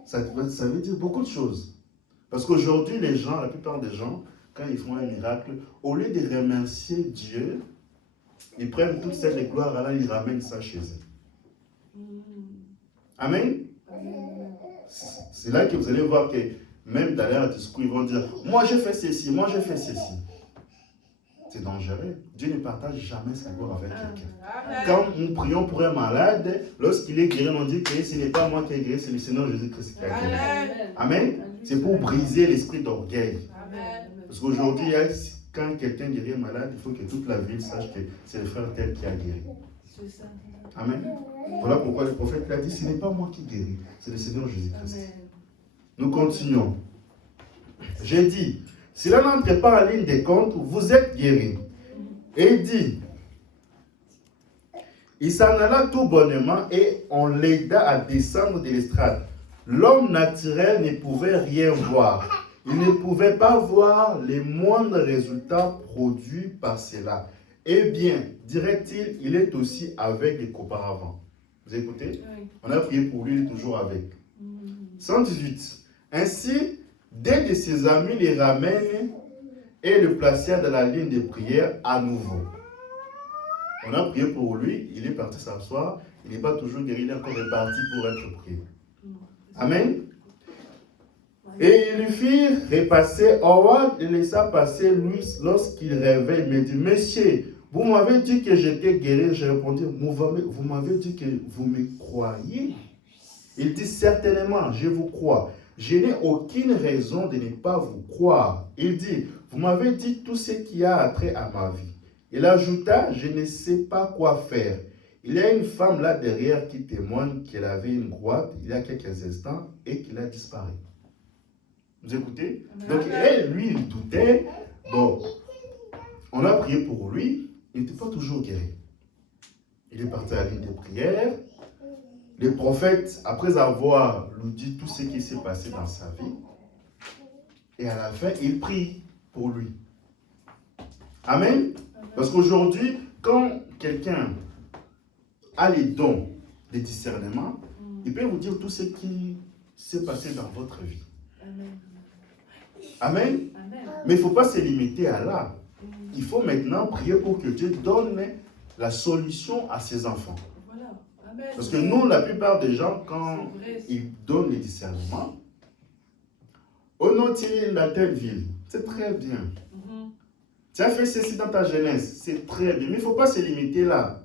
Ça veut dire beaucoup de choses. Parce qu'aujourd'hui, les gens, la plupart des gens, quand ils font un miracle, au lieu de remercier Dieu, ils prennent toute cette gloire, là, ils ramènent ça chez eux. Amen. C'est là que vous allez voir que même dans leur discours, ils vont dire, moi j'ai fait ceci, moi j'ai fait ceci. C'est dangereux. Dieu ne partage jamais sa gloire avec quelqu'un. Quand nous prions pour un malade, lorsqu'il est guéri, on dit que ce n'est pas moi qui ai guéri, c'est le Seigneur Jésus-Christ qui a guéri. Amen. C'est pour briser l'esprit d'orgueil. Parce qu'aujourd'hui, quand quelqu'un guérit un malade, il faut que toute la ville sache que c'est le frère tel qui a guéri. Amen. Voilà pourquoi le prophète l'a dit, ce n'est pas moi qui guéris, c'est le Seigneur Jésus-Christ. Nous continuons. J'ai dit, cela n'entre pas en ligne de compte, vous êtes guéris. Et il dit, il s'en alla tout bonnement et on l'aida à descendre de l'estrade. L'homme naturel ne pouvait rien voir. Il ne pouvait pas voir les moindres résultats produits par cela. Eh bien, dirait-il, il est aussi aveugle qu'auparavant. Vous écoutez? Oui. On a prié pour lui, il est toujours aveugle. 118. Ainsi, deux de ses amis les ramènent et le placèrent dans la ligne de prière à nouveau. On a prié pour lui, il est parti s'asseoir, il n'est pas toujours guéri, il est encore reparti pour être prié. Amen. Et ils lui firent repasser. Howard le laissa passer, lui, lorsqu'il rêvait, il me dit, monsieur, vous m'avez dit que j'étais guéri. J'ai répondu, vous m'avez dit que vous me croyez. Il dit, certainement, je vous crois. Je n'ai aucune raison de ne pas vous croire. Il dit, vous m'avez dit tout ce qui a trait à ma vie. Il ajouta, je ne sais pas quoi faire. Il y a une femme là derrière qui témoigne qu'elle avait une grotte il y a quelques instants et qu'il a disparu. Vous écoutez? Donc elle, lui, il doutait. Bon, on a prié pour lui, il n'était pas toujours guéri. Il est parti à la ligne de prière. Le prophète, après avoir lui dit tout ce qui s'est passé dans sa vie, et à la fin, il prie pour lui. Amen. Parce qu'aujourd'hui, quand quelqu'un a les dons de discernement, il peut vous dire tout ce qui s'est passé dans votre vie. Amen. Mais il ne faut pas se limiter à là. Il faut maintenant prier pour que Dieu donne la solution à ses enfants. Parce que nous, la plupart des gens, quand ils donnent les discernements, oh non, tu es dans telle ville, c'est très bien. Tu as fait ceci dans ta jeunesse, c'est très bien. Mais il ne faut pas se limiter là.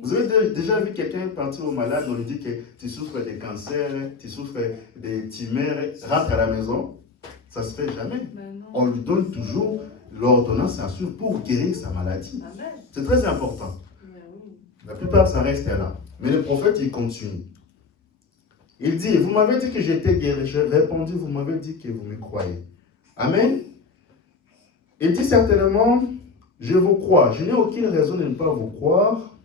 Vous avez déjà vu quelqu'un partir au malade, on lui dit que tu souffres de cancer, tu souffres de tumeurs, rentre à la maison. Ça ne se fait jamais. On lui donne toujours l'ordonnance à suivre pour guérir sa maladie. C'est très important. La plupart, ça reste là. Mais le prophète, il continue. Il dit, vous m'avez dit que j'étais guéri. J'ai répondu, vous m'avez dit que vous me croyez. Amen. Il dit certainement, je vous crois. Je n'ai aucune raison de ne pas vous croire.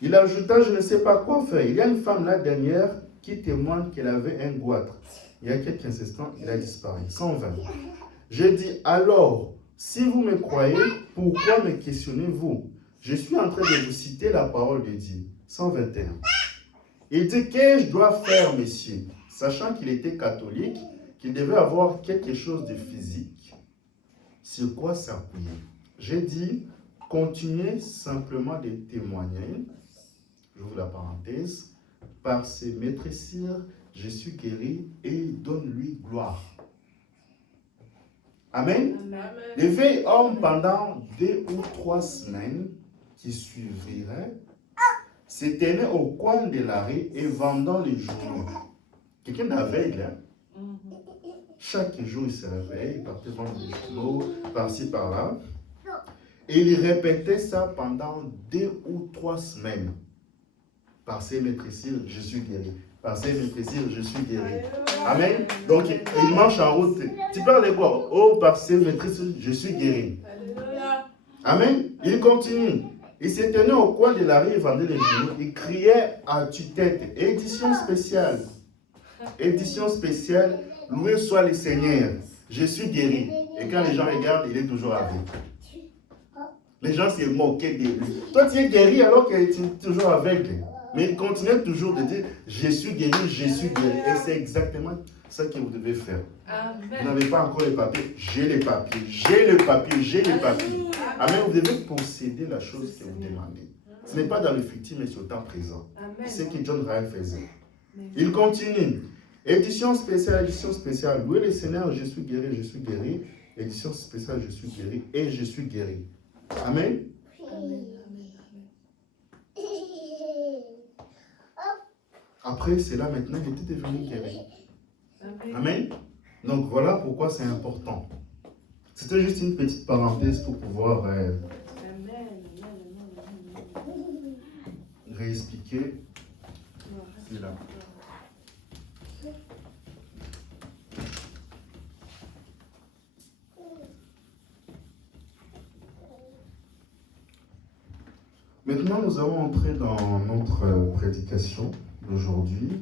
Il ajouta, je ne sais pas quoi faire. Il y a une femme là dernière qui témoigne qu'elle avait un goitre. Il y a quelques instants, il a disparu. 120. Je dis, alors, si vous me croyez, pourquoi me questionnez-vous? Je suis en train de vous citer la parole de Dieu. 121. Il dit, qu'est-ce que je dois faire, messieurs? Sachant qu'il était catholique, qu'il devait avoir quelque chose de physique. Sur quoi s'appuyer? J'ai dit, continuez simplement de témoigner. J'ouvre la parenthèse. Par ses maîtressires, je suis guéri et donne-lui gloire. Amen. Les vieil homme, pendant 2 ou 3 semaines qui suivraient, se tenait au coin de la rue et vendant les journaux. Quelqu'un d'aveugle, hein? Chaque jour, il se réveille, il partait vendre des journaux, par-ci, par-là. Et il répétait ça pendant 2 ou 3 semaines. Par ses maîtressires, je suis guéri. Par ses maîtressires, je suis guéri. Amen. Donc, il marche en route. Tu parles de quoi? Oh, par ses maîtressires, je suis guéri. Amen. Il continue. Il se tenait au coin de la rue, il vendait les journaux. Il criait à tue-tête. Édition spéciale. Édition spéciale. Loué soit le Seigneur. Je suis guéri. Et quand les gens regardent, il est toujours avec. Les gens se moquaient de lui. Toi, tu es guéri alors que tu es toujours avec. Mais il continuait toujours de dire, je suis guéri, je suis guéri. Et c'est exactement ça que vous devez faire. Amen. Vous n'avez pas encore les papiers, j'ai les papiers, j'ai le papier, j'ai les papiers. Amen. Vous devez posséder la chose que vous demandez. Ce n'est pas dans le futur, mais sur le temps présent. C'est ce que John Ryan faisait. Il continue. Édition spéciale. Louez le Seigneur, je suis guéri, je suis guéri. Édition spéciale, je suis guéri et je suis guéri. Amen. Amen. Après cela, maintenant, il était devenu guéri. Amen. Donc voilà pourquoi c'est important. C'était juste une petite parenthèse pour pouvoir réexpliquer cela. Maintenant, nous allons entrer dans notre prédication d'aujourd'hui,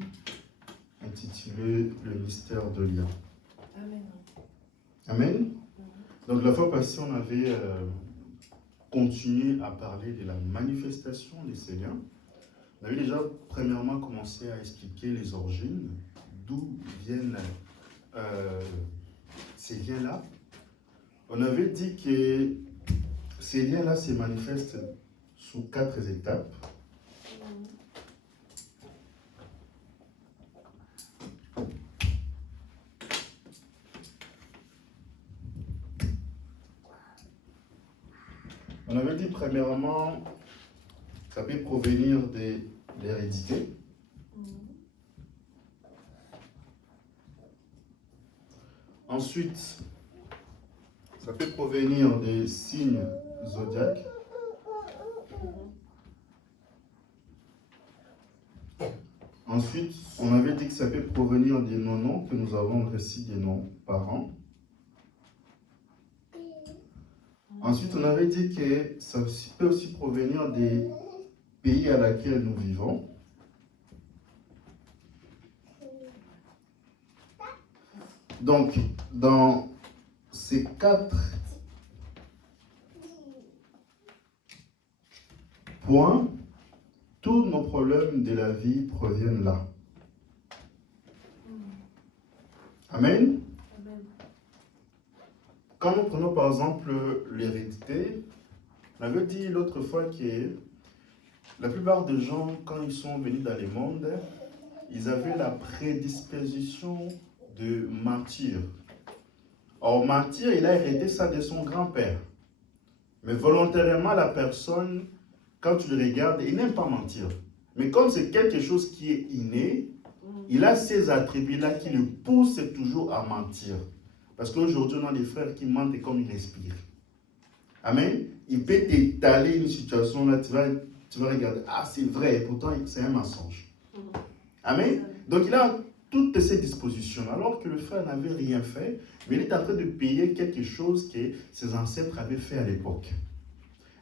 intitulée Le mystère de Lia. Amen. Amen. Donc la fois passée, on avait continué à parler de la manifestation des ces liens. On avait déjà premièrement commencé à expliquer les origines, d'où viennent ces liens-là. On avait dit que ces liens-là se manifestent sous 4 étapes. On avait dit premièrement, ça peut provenir de l'hérédité. Ensuite, ça peut provenir des signes zodiaques. Ensuite, on avait dit que ça peut provenir des noms que nous avons reçus de nos parents. Ensuite, on avait dit que ça peut aussi provenir des pays à laquelle nous vivons. Donc, dans ces 4 points, tous nos problèmes de la vie proviennent là. Amen. Amen. Quand nous prenons par exemple l'hérédité, on avait dit l'autre fois que la plupart des gens, quand ils sont venus dans le monde, ils avaient la prédisposition de mentir. Or, mentir, il a hérité ça de son grand-père. Mais volontairement, la personne, quand tu le regardes, il n'aime pas mentir. Mais comme c'est quelque chose qui est inné, il a ces attributs-là qui le poussent toujours à mentir. Parce qu'aujourd'hui, on a des frères qui mentent et comme ils respirent. Amen. Il peut t'étaler une situation là, tu vas regarder, ah c'est vrai, et pourtant c'est un mensonge. Amen. Donc il a toutes ces dispositions, alors que le frère n'avait rien fait, mais il est en train de payer quelque chose que ses ancêtres avaient fait à l'époque.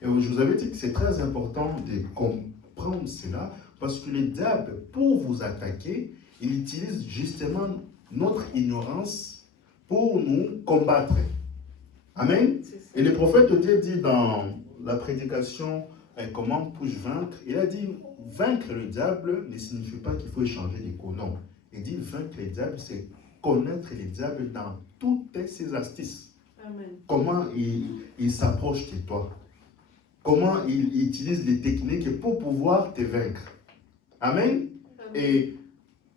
Et je vous avais dit que c'est très important de comprendre cela, parce que le diable, pour vous attaquer, il utilise justement notre ignorance pour nous combattre. Amen. Et le prophète Dieu dit dans la prédication comment puis-je vaincre, il a dit vaincre le diable ne signifie pas qu'il faut échanger des coups. Non. Il dit vaincre le diable, c'est connaître le diable dans toutes ses astuces. Amen. Comment il s'approche de toi. Comment il utilise les techniques pour pouvoir te vaincre. Amen. Amen. Et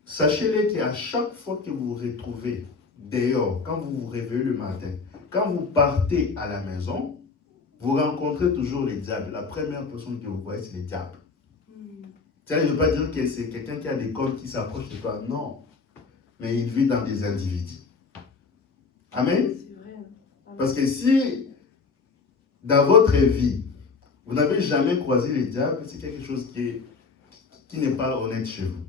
sachez-le qu'à chaque fois que vous vous retrouvez dehors, quand vous vous réveillez le matin, quand vous partez à la maison, vous rencontrez toujours le diable. La première personne que vous voyez, c'est le diable. Ça ne veut pas dire que c'est quelqu'un qui a des corps qui s'approche de toi. Non. Mais il vit dans des individus. Amen. C'est vrai. Amen. Parce que si, dans votre vie, vous n'avez jamais croisé le diable, c'est quelque chose qui n'est pas honnête chez vous.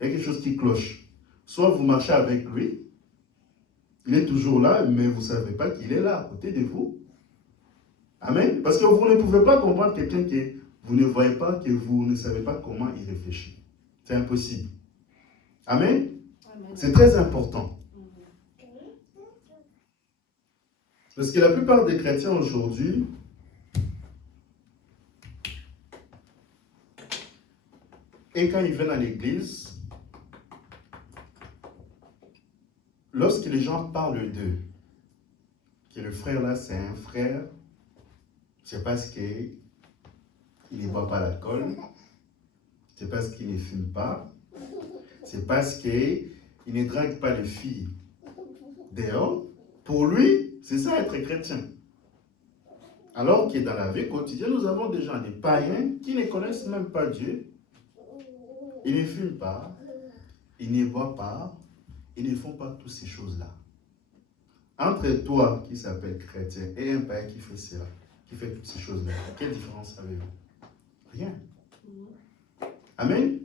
Il y a quelque chose qui cloche. Soit vous marchez avec lui, il est toujours là, mais vous ne savez pas qu'il est là à côté de vous. Amen. Parce que vous ne pouvez pas comprendre quelqu'un que vous ne voyez pas, que vous ne savez pas comment il réfléchit. C'est impossible. Amen. Amen. C'est très important. Parce que la plupart des chrétiens aujourd'hui, et quand ils viennent à l'église, lorsque les gens parlent d'eux, que le frère là c'est un frère, c'est parce qu'il ne boit pas l'alcool, c'est parce qu'il ne fume pas, c'est parce qu'il ne drague pas les filles dehors. Pour lui, c'est ça être chrétien. Alors que dans la vie quotidienne, nous avons des gens, des païens, qui ne connaissent même pas Dieu. Ils ne fument pas, ils ne boivent pas, ils ne font pas toutes ces choses-là. Entre toi, qui s'appelle chrétien, et un païen qui fait cela, qui fait toutes ces choses-là, quelle différence avez-vous? Rien. Amen.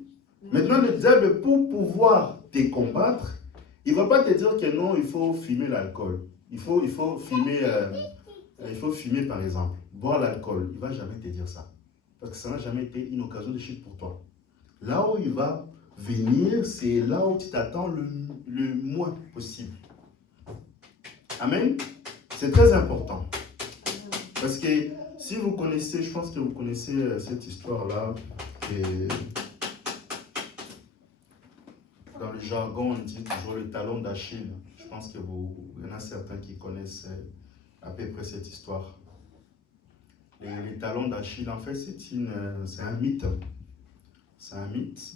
Maintenant, le diable, pour pouvoir te combattre, il ne va pas te dire que non, il faut fumer l'alcool. Il faut fumer, par exemple, boire l'alcool. Il ne va jamais te dire ça. Parce que ça n'a jamais été une occasion de chute pour toi. Là où il va venir, c'est là où tu t'attends le moins possible. Amen. C'est très important. Parce que si vous connaissez, je pense que vous connaissez cette histoire-là, dans le jargon, on dit toujours le talon d'Achille. Je pense qu'il y en a certains qui connaissent à peu près cette histoire. Les talons d'Achille, en fait, c'est un mythe. C'est un mythe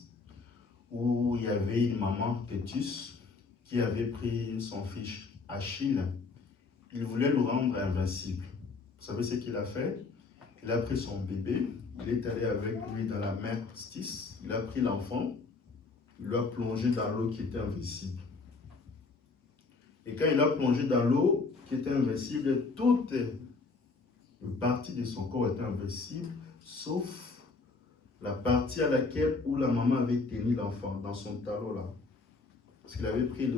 où il y avait une maman, Thétis, qui avait pris son fils Achille. Il voulait le rendre invincible. Vous savez ce qu'il a fait? Il a pris son bébé, il est allé avec lui dans la mer Styx, il a pris l'enfant, il l'a plongé dans l'eau qui était invincible. Et quand il a plongé dans l'eau qui était invincible, toute une partie de son corps était invincible, sauf la partie à laquelle où la maman avait tenu l'enfant, dans son talon là. Parce qu'il avait pris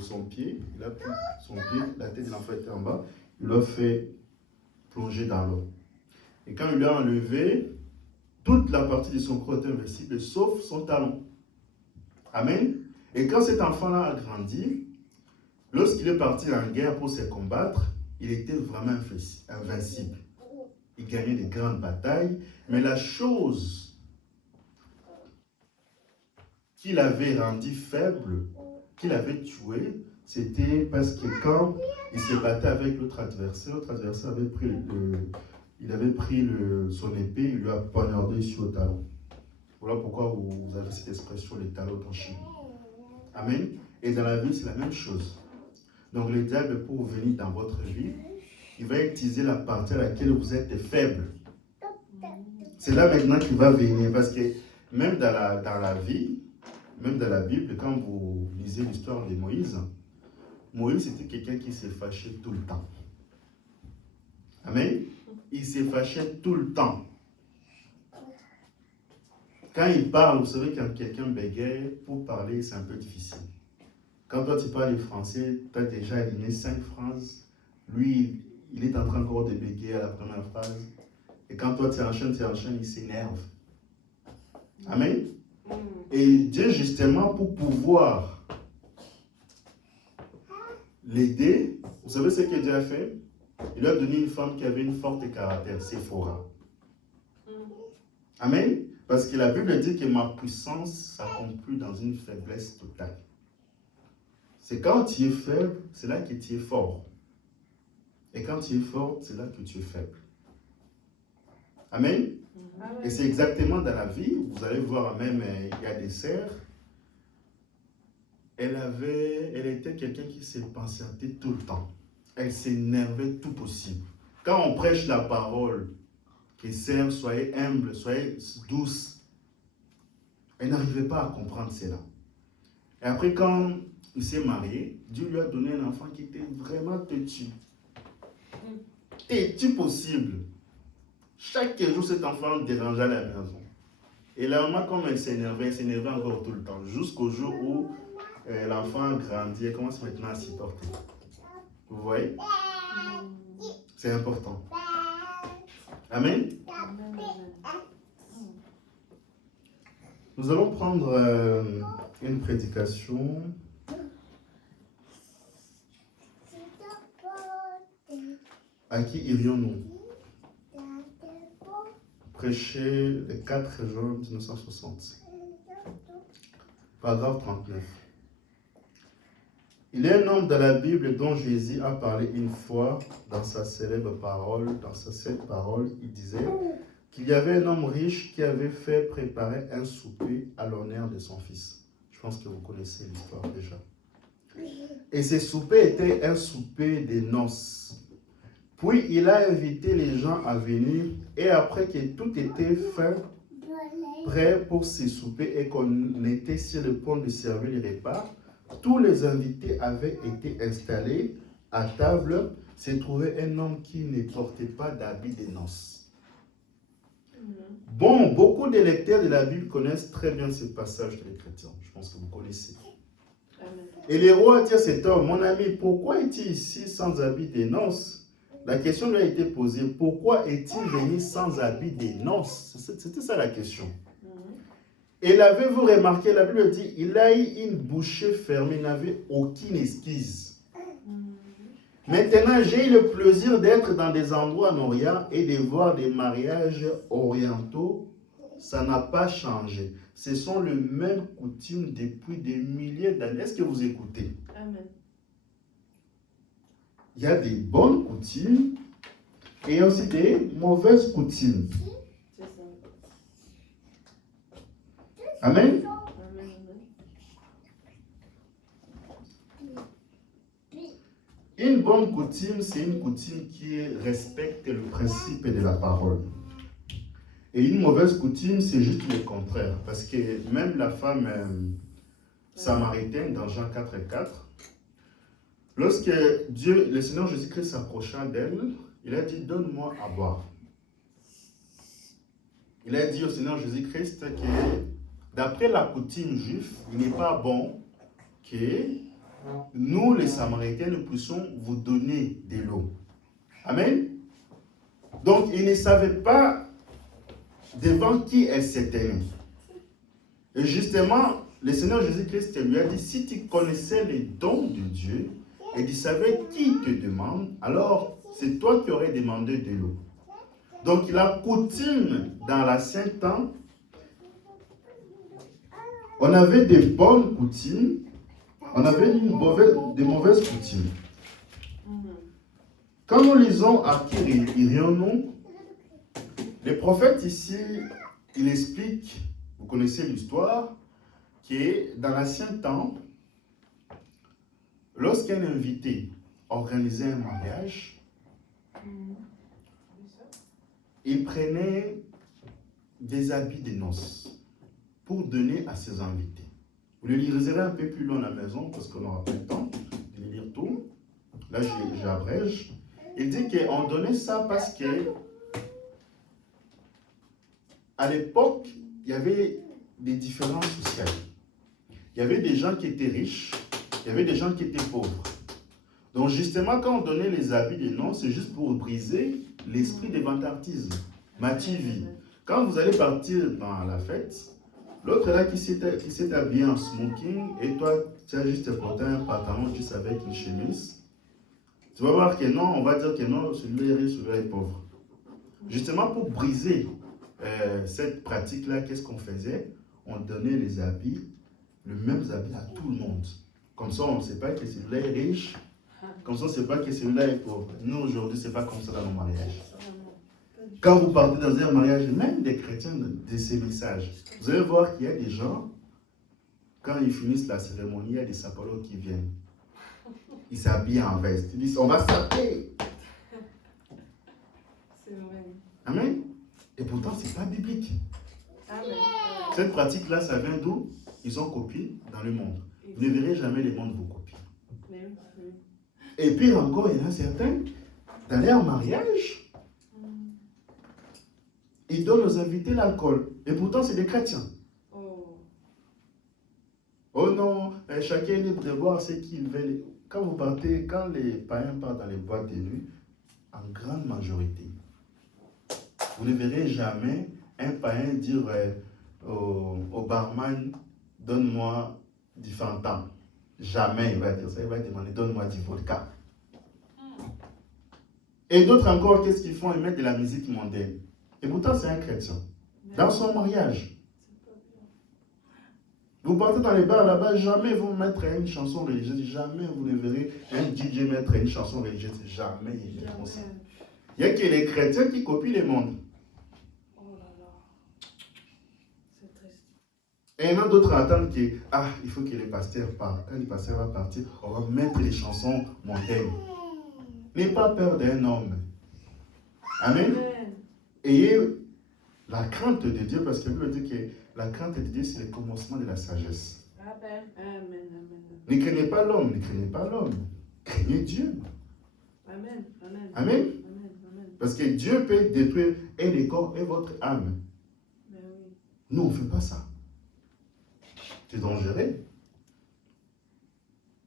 son pied, il a pris son pied, la tête de l'enfant était en bas, il l'a fait plonger dans l'eau. Et quand il lui a enlevé, toute la partie de son corps était invincible, sauf son talon. Amen. Et quand cet enfant-là a grandi, lorsqu'il est parti en guerre pour se combattre, il était vraiment invincible. Il gagnait des grandes batailles, mais la chose qu'il avait rendu faible, qu'il avait tué, c'était parce que quand il se battait avec l'autre adversaire avait pris, son épée, il lui a poignardé sur le talon. Voilà pourquoi vous avez cette expression, les talons tranchés. Amen. Et dans la vie, c'est la même chose. Donc le diable, pour venir dans votre vie, il va utiliser la partie à laquelle vous êtes faible. C'est là maintenant qu'il va venir, parce que même dans la vie, même dans la Bible, quand vous lisez l'histoire de Moïse, Moïse était quelqu'un qui s'est fâché tout le temps. Amen. Il s'est fâché tout le temps. Quand il parle, vous savez, quand quelqu'un bégaye, pour parler, c'est un peu difficile. Quand toi tu parles français, tu as déjà aligné 5 phrases. Lui, il est en train encore de bégayer à la première phrase. Et quand toi tu enchaînes, il s'énerve. Amen. Et Dieu, justement, pour pouvoir l'aider, vous savez ce que Dieu a fait? Il lui a donné une femme qui avait une forte caractère, Séphora. Amen. Parce que la Bible dit que ma puissance s'accomplit dans une faiblesse totale. C'est quand tu es faible, c'est là que tu es fort. Et quand tu es fort, c'est là que tu es faible. Amen. Et c'est exactement dans la vie, vous allez voir même, il y a des sœurs, elle était quelqu'un qui s'impatientait tout le temps. Elle s'énervait tout possible. Quand on prêche la parole, que sœurs, soyez humbles, soyez douces, elle n'arrivait pas à comprendre cela. Et après, quand il s'est marié, Dieu lui a donné un enfant qui était vraiment têtu. Têtu possible. Chaque jour, cet enfant dérangeait à la maison. Et la maman, comme elle s'énervait encore tout le temps. Jusqu'au jour où l'enfant grandit et commence maintenant à s'y porter. Vous voyez? C'est important. Amen. Nous allons prendre une prédication. À qui irions-nous? Prêcher le 4 juin 1960. Paragraphe 39. Il y a un homme dans la Bible dont Jésus a parlé une fois dans sa célèbre parole. Dans sa célèbre parole, il disait qu'il y avait un homme riche qui avait fait préparer un souper à l'honneur de son fils. Je pense que vous connaissez l'histoire déjà. Et ce souper était un souper de noces. Puis il a invité les gens à venir et après que tout était fait, prêt pour ce souper et qu'on était sur le point de servir les repas, tous les invités avaient été installés à table. Se trouvait un homme qui ne portait pas d'habit de noces. Bon, beaucoup de lecteurs de la Bible connaissent très bien ce passage de les chrétiens. Je pense que vous connaissez. Et le roi dit à cet homme, mon ami, pourquoi es-tu ici sans habit de noces? La question lui a été posée, pourquoi est-il venu sans habit des noces? C'était ça la question. Et l'avez-vous remarqué, la Bible dit, il a eu une bouche fermée, il n'avait aucune excuse. Maintenant, j'ai eu le plaisir d'être dans des endroits en Orient et de voir des mariages orientaux. Ça n'a pas changé. Ce sont les mêmes coutumes depuis des milliers d'années. Est-ce que vous écoutez? Amen. Il y a des bonnes coutumes et aussi des mauvaises coutumes. C'est ça. Amen. Amen. Une bonne coutume, c'est une coutume qui respecte le principe de la parole. Et une mauvaise coutume, c'est juste le contraire. Parce que même la femme samaritaine dans Jean 4,4, lorsque le Seigneur Jésus-Christ s'approcha d'elle, il a dit, donne-moi à boire. il a dit au Seigneur Jésus-Christ que d'après la coutume juive, il n'est pas bon que nous, les Samaritains, nous puissions vous donner de l'eau. Amen. Donc, il ne savait pas devant qui elle s'était mise. Et justement, le Seigneur Jésus-Christ lui a dit, si tu connaissais les dons de Dieu et tu savais qui te demande, alors c'est toi qui aurais demandé de l'eau. Donc, la coutume dans l'ancien temps, on avait des bonnes coutumes, on avait des mauvaises coutumes. Quand nous lisons à qui irions-nous, le prophète ici, il explique, vous connaissez l'histoire, que dans l'ancien temps, lorsqu'un invité organisait un mariage, il prenait des habits de noces pour donner à ses invités. Vous le lirez un peu plus loin à la maison parce qu'on n'aura pas le temps de lire tout. Là, j'abrège. Il dit qu'on donnait ça parce que à l'époque, il y avait des différences sociales. Il y avait des gens qui étaient riches, il y avait des gens qui étaient pauvres. Donc justement, quand on donnait les habits des noces, c'est juste pour briser l'esprit de vantartisme. Mativi. Quand vous allez partir dans la fête, l'autre là qui s'est habillé en smoking et toi, tu as juste porté un pantalon juste avec une chemise, tu vas voir que non, on va dire que non, celui-là est riche, celui-là est pauvre. Justement, pour briser cette pratique-là, qu'est-ce qu'on faisait? On donnait les habits, les mêmes habits à tout le monde. Comme ça, on ne sait pas que celui-là est riche, comme ça, on ne sait pas que celui-là est pauvre. Nous, aujourd'hui, ce n'est pas comme ça dans nos mariages. Quand vous partez dans un mariage, même des chrétiens de ces messages, vous allez voir qu'il y a des gens, quand ils finissent la cérémonie, il y a des sapalos qui viennent. Ils s'habillent en veste. Ils disent, on va s'appeler. C'est vrai. Amen. Et pourtant, ce n'est pas biblique. Amen. Cette pratique-là, ça vient d'où? Ils ont copié dans le monde. Vous ne verrez jamais le monde vous copier. Et puis encore, il y en a certains, dans leur mariage, ils donnent aux invités l'alcool. Et pourtant, c'est des chrétiens. Oh non, chacun est libre de boire ce qu'il veut. Quand vous partez, quand les païens partent dans les boîtes de nuit, en grande majorité, vous ne verrez jamais un païen dire au barman, donne-moi du Fanta. Jamais il va dire ça, il va demander, donne-moi du vodka. Et d'autres encore, qu'est-ce qu'ils font? Ils mettent de la musique mondaine. Et pourtant, c'est un chrétien. Dans son mariage. Vous partez dans les bars là-bas, jamais vous mettre une chanson religieuse, jamais vous ne verrez un DJ mettre une chanson religieuse, jamais ils mettront ça. Il n'y a que les chrétiens qui copient le monde. Oh là là, c'est triste. Et il y en a d'autres à attendre que, il faut que les pasteurs partent. Quand les pasteurs vont partir, on va mettre les chansons mondaines. N'ayez pas peur d'un homme. Amen. Ayez la crainte de Dieu, parce que Bible dit que la crainte de Dieu, c'est le commencement de la sagesse. Amen. Amen. Ne craignez pas l'homme, ne craignez pas l'homme. Craignez Dieu. Amen. Amen. Amen. Amen. Parce que Dieu peut détruire et le corps et votre âme. Ben oui. Nous, on ne fait pas ça. C'est dangereux.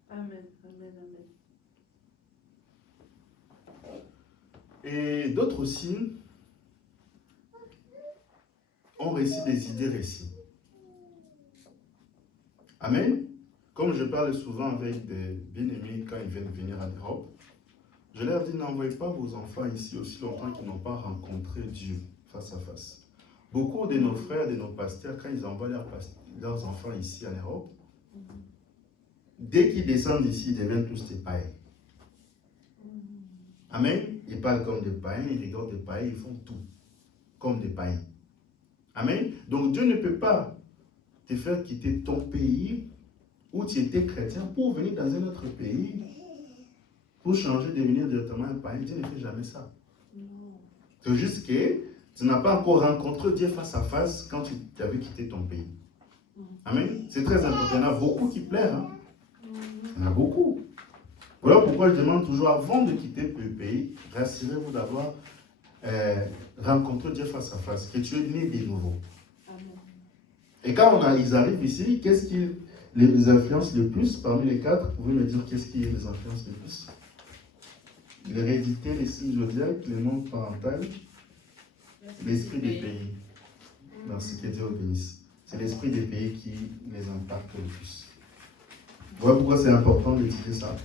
Amen. Et d'autres aussi ont reçu des idées reçues. Amen. Comme je parle souvent avec des bien-aimés quand ils viennent venir en Europe, je leur dis, n'envoyez pas vos enfants ici aussi longtemps qu'ils n'ont pas rencontré Dieu face à face. Beaucoup de nos frères, de nos pasteurs, quand ils envoient leurs enfants ici en Europe, dès qu'ils descendent ici, ils deviennent tous des païens. Amen. Ils parlent comme des païens, ils regardent des païens, ils font tout comme des païens. Amen. Donc Dieu ne peut pas te faire quitter ton pays où tu étais chrétien pour venir dans un autre pays, pour changer, devenir directement un païen. Dieu ne fait jamais ça. C'est juste que tu n'as pas encore rencontré Dieu face à face quand tu avais quitté ton pays. Amen. C'est très important. Il y en a beaucoup qui plairent. Hein? Il y en a beaucoup. Voilà pourquoi je demande toujours, avant de quitter le pays, rassurez-vous d'avoir rencontrer Dieu face à face, que tu es né de nouveau. Amen. Et quand ils arrivent ici, qu'est-ce qui les influence le plus parmi les quatre? Vous pouvez me dire qu'est-ce qui les influence le plus? L'hérédité, les signes zodiaques, les noms parentaux, l'esprit des pays. Merci, que Dieu vous bénisse. C'est l'esprit des pays qui les impacte le plus. Voilà pourquoi c'est important d'étudier ça.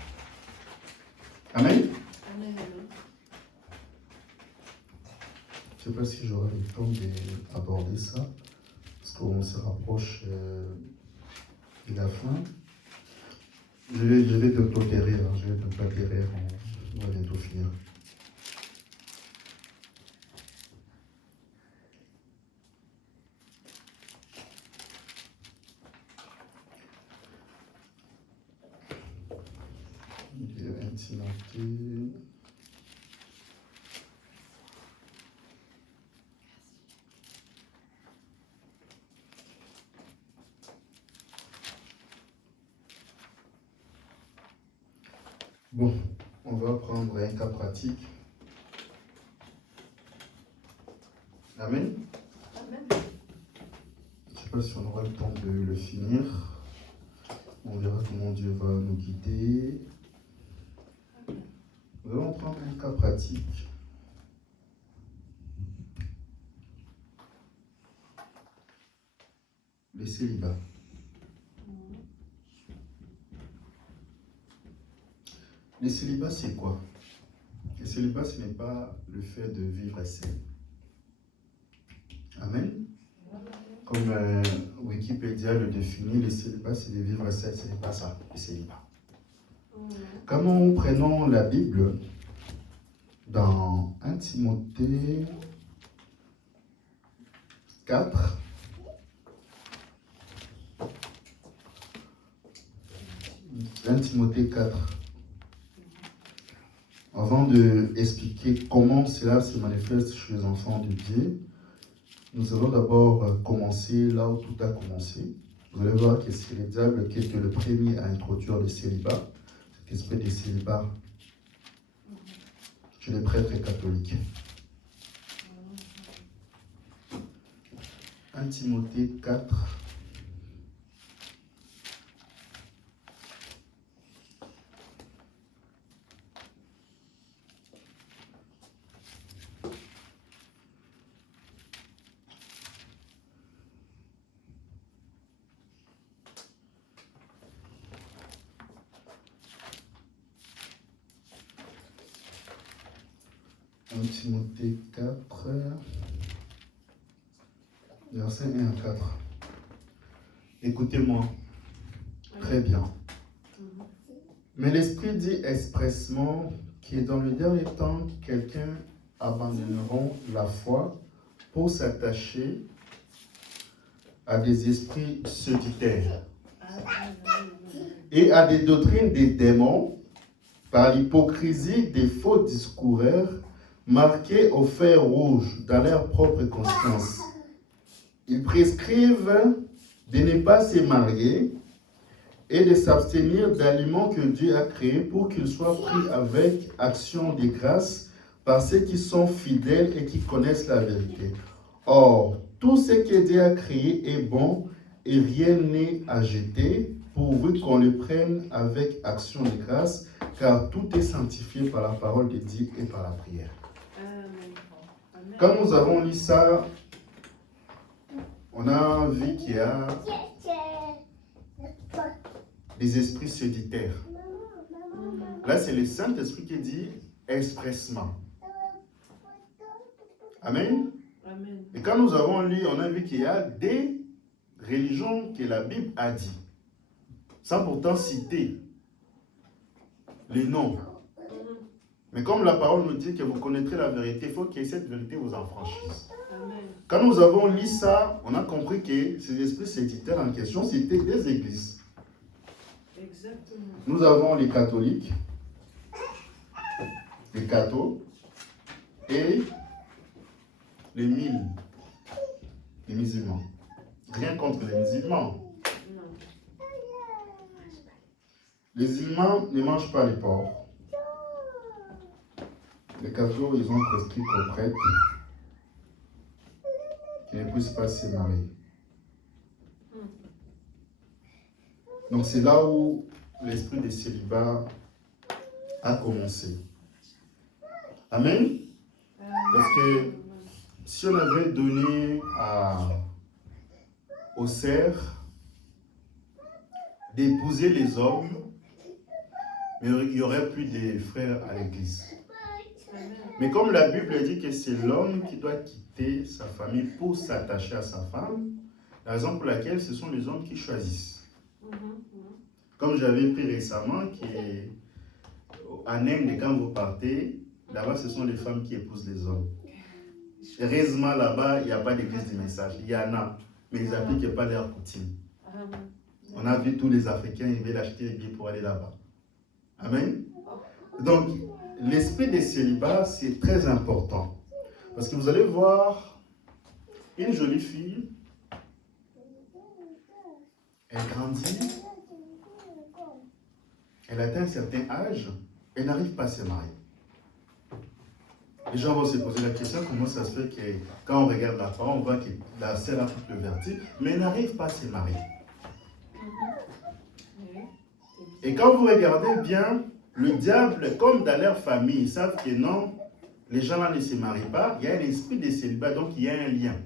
Amen. Amen. Je ne sais pas si j'aurai le temps d'aborder ça, parce qu'on se rapproche de la fin. Je vais te clôturer, on va bientôt finir. Intimité. Bon, on va prendre un cas pratique. Amen. Amen. Je ne sais pas si on aura le temps de le finir. On verra comment Dieu va nous guider. Nous allons prendre un cas pratique. Le célibat. Le célibat, c'est quoi? Le célibat, ce n'est pas le fait de vivre seul. Amen. Comme Wikipédia le définit, le célibat, c'est de vivre seul. Ce n'est pas ça, le célibat. Comment nous prenons la Bible dans 1 Timothée 4. 1 Timothée 4. Avant d'expliquer comment cela se manifeste chez les enfants de Dieu, nous allons d'abord commencer là où tout a commencé. Vous allez voir que c'est le diable qui était le premier à introduire le célibat, cet esprit de célibat chez les prêtres catholiques. 1 Timothée 4. Timothée 4, versets 1 à 4. Écoutez-moi très bien. Mais l'Esprit dit expressement que dans le dernier temps, quelqu'un abandonneront la foi pour s'attacher à des esprits séditaires et à des doctrines des démons par l'hypocrisie des faux discoureurs marqués au fer rouge dans leur propre conscience. Ils prescrivent de ne pas se marier et de s'abstenir d'aliments que Dieu a créés pour qu'ils soient pris avec action de grâce par ceux qui sont fidèles et qui connaissent la vérité. Or, tout ce que Dieu a créé est bon et rien n'est à jeter, pourvu qu'on le prenne avec action de grâce, car tout est sanctifié par la parole de Dieu et par la prière. Quand nous avons lu ça, on a vu qu'il y a des esprits séditaires. Là, c'est le Saint-Esprit qui dit expressement. Amen. Amen. Et quand nous avons lu, on a vu qu'il y a des religions que la Bible a dit, sans pourtant citer les noms. Mais comme la parole nous dit que vous connaîtrez la vérité, il faut que cette vérité vous en franchisse. Amen. Quand nous avons lu ça, on a compris que ces esprits séditaires en question, c'était des églises. Exactement. Nous avons les catholiques, les cathos et les musulmans. Rien contre les musulmans. Non. Les musulmans ne mangent pas les porcs. les cathos, ils ont prescrit qu'aux prêtres qui ne puissent pas se marier. Donc c'est là où l'esprit de célibat a commencé. Amen. Parce que si on avait donné aux sœurs d'épouser les hommes, il n'y aurait plus de frères à l'église. Mais comme la Bible dit que c'est l'homme qui doit quitter sa famille pour s'attacher à sa femme, la raison pour laquelle ce sont les hommes qui choisissent. Comme j'avais pris récemment, en Inde, quand vous partez, là-bas ce sont les femmes qui épousent les hommes. Heureusement là-bas, il n'y a pas d'église du message. Il y en a, mais ils n'appliquent pas leurs coutumes. On a vu tous les Africains, ils veulent acheter des billets pour aller là-bas. Amen. Donc, l'esprit de célibat, c'est très important. Parce que vous allez voir une jolie fille, elle grandit, elle atteint un certain âge, elle n'arrive pas à se marier. Les gens vont se poser la question, comment ça se fait que quand on regarde la femme, on voit que la sœur a tout le vertige, mais elle n'arrive pas à se marier. Et quand vous regardez bien, le diable, comme dans leur famille, ils savent que non, les gens là ne se marient pas, il y a un esprit de célibat, donc il y a un lien.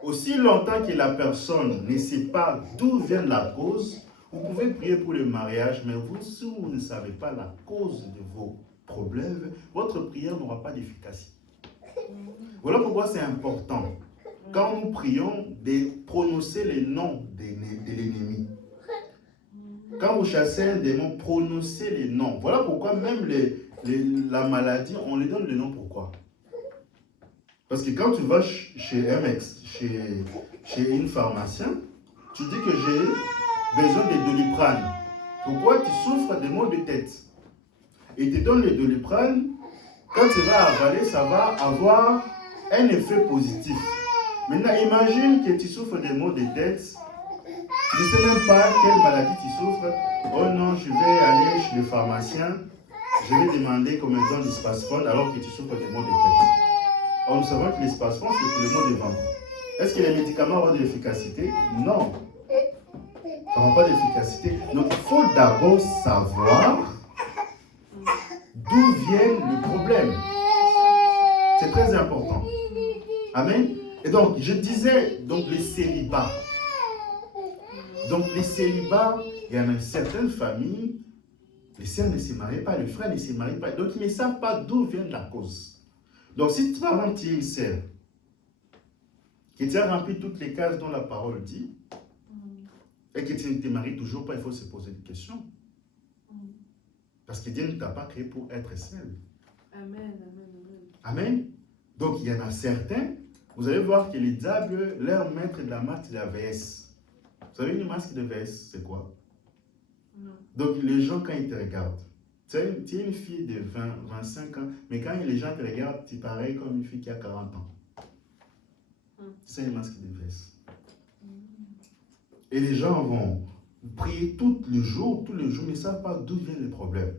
Aussi longtemps que la personne ne sait pas d'où vient la cause, vous pouvez prier pour le mariage, mais vous, si vous ne savez pas la cause de vos problèmes, votre prière n'aura pas d'efficacité. Voilà pourquoi c'est important, quand nous prions, de prononcer les noms de l'ennemi. Quand vous chassez un démon, prononcez les noms. Voilà pourquoi même la maladie, on les donne le nom. Pourquoi? Parce que quand tu vas chez MX, chez une pharmacien, tu dis que j'ai besoin de Doliprane. Pourquoi? Tu souffres de maux de tête. Et il te donne le Doliprane. Quand tu vas avaler, ça va avoir un effet positif. Maintenant, imagine que tu souffres de maux de tête. Tu ne sais même pas quelle maladie tu souffres. Oh non, je vais aller chez le pharmacien. Je vais demander qu'on me donne du Spasfon alors que tu souffres de maux de tête. Or, nous savons que les Spasfon, c'est pour les maux de ventre. Est-ce que les médicaments auront de l'efficacité? Non. Ça n'aura pas d'efficacité. Donc, il faut d'abord savoir d'où vient le problème. C'est très important. Amen. Et donc, je disais, donc les célibats. Donc, les célibats, il y en a certaines familles, les sœurs ne se marient pas, les frères ne se marient pas. Donc, ils ne savent pas d'où vient la cause. Donc, si par exemple, tu es une sœur, qui t'a rempli toutes les cases dont la parole dit, et que tu ne te maries toujours pas, il faut se poser des questions. Parce que Dieu ne t'a pas créé pour être seul. Amen, amen, amen. Amen. Donc, il y en a certains, vous allez voir que les diables, leur maître de la masque de la VS. Vous savez, une masque de VS, c'est quoi? Non. Donc, les gens, quand ils te regardent, tu es une fille de 20, 25 ans, mais quand les gens te regardent, tu parais comme une fille qui a 40 ans. C'est une masque de VS. Et les gens vont prier tous les jours, mais ils ne savent pas d'où vient le problème.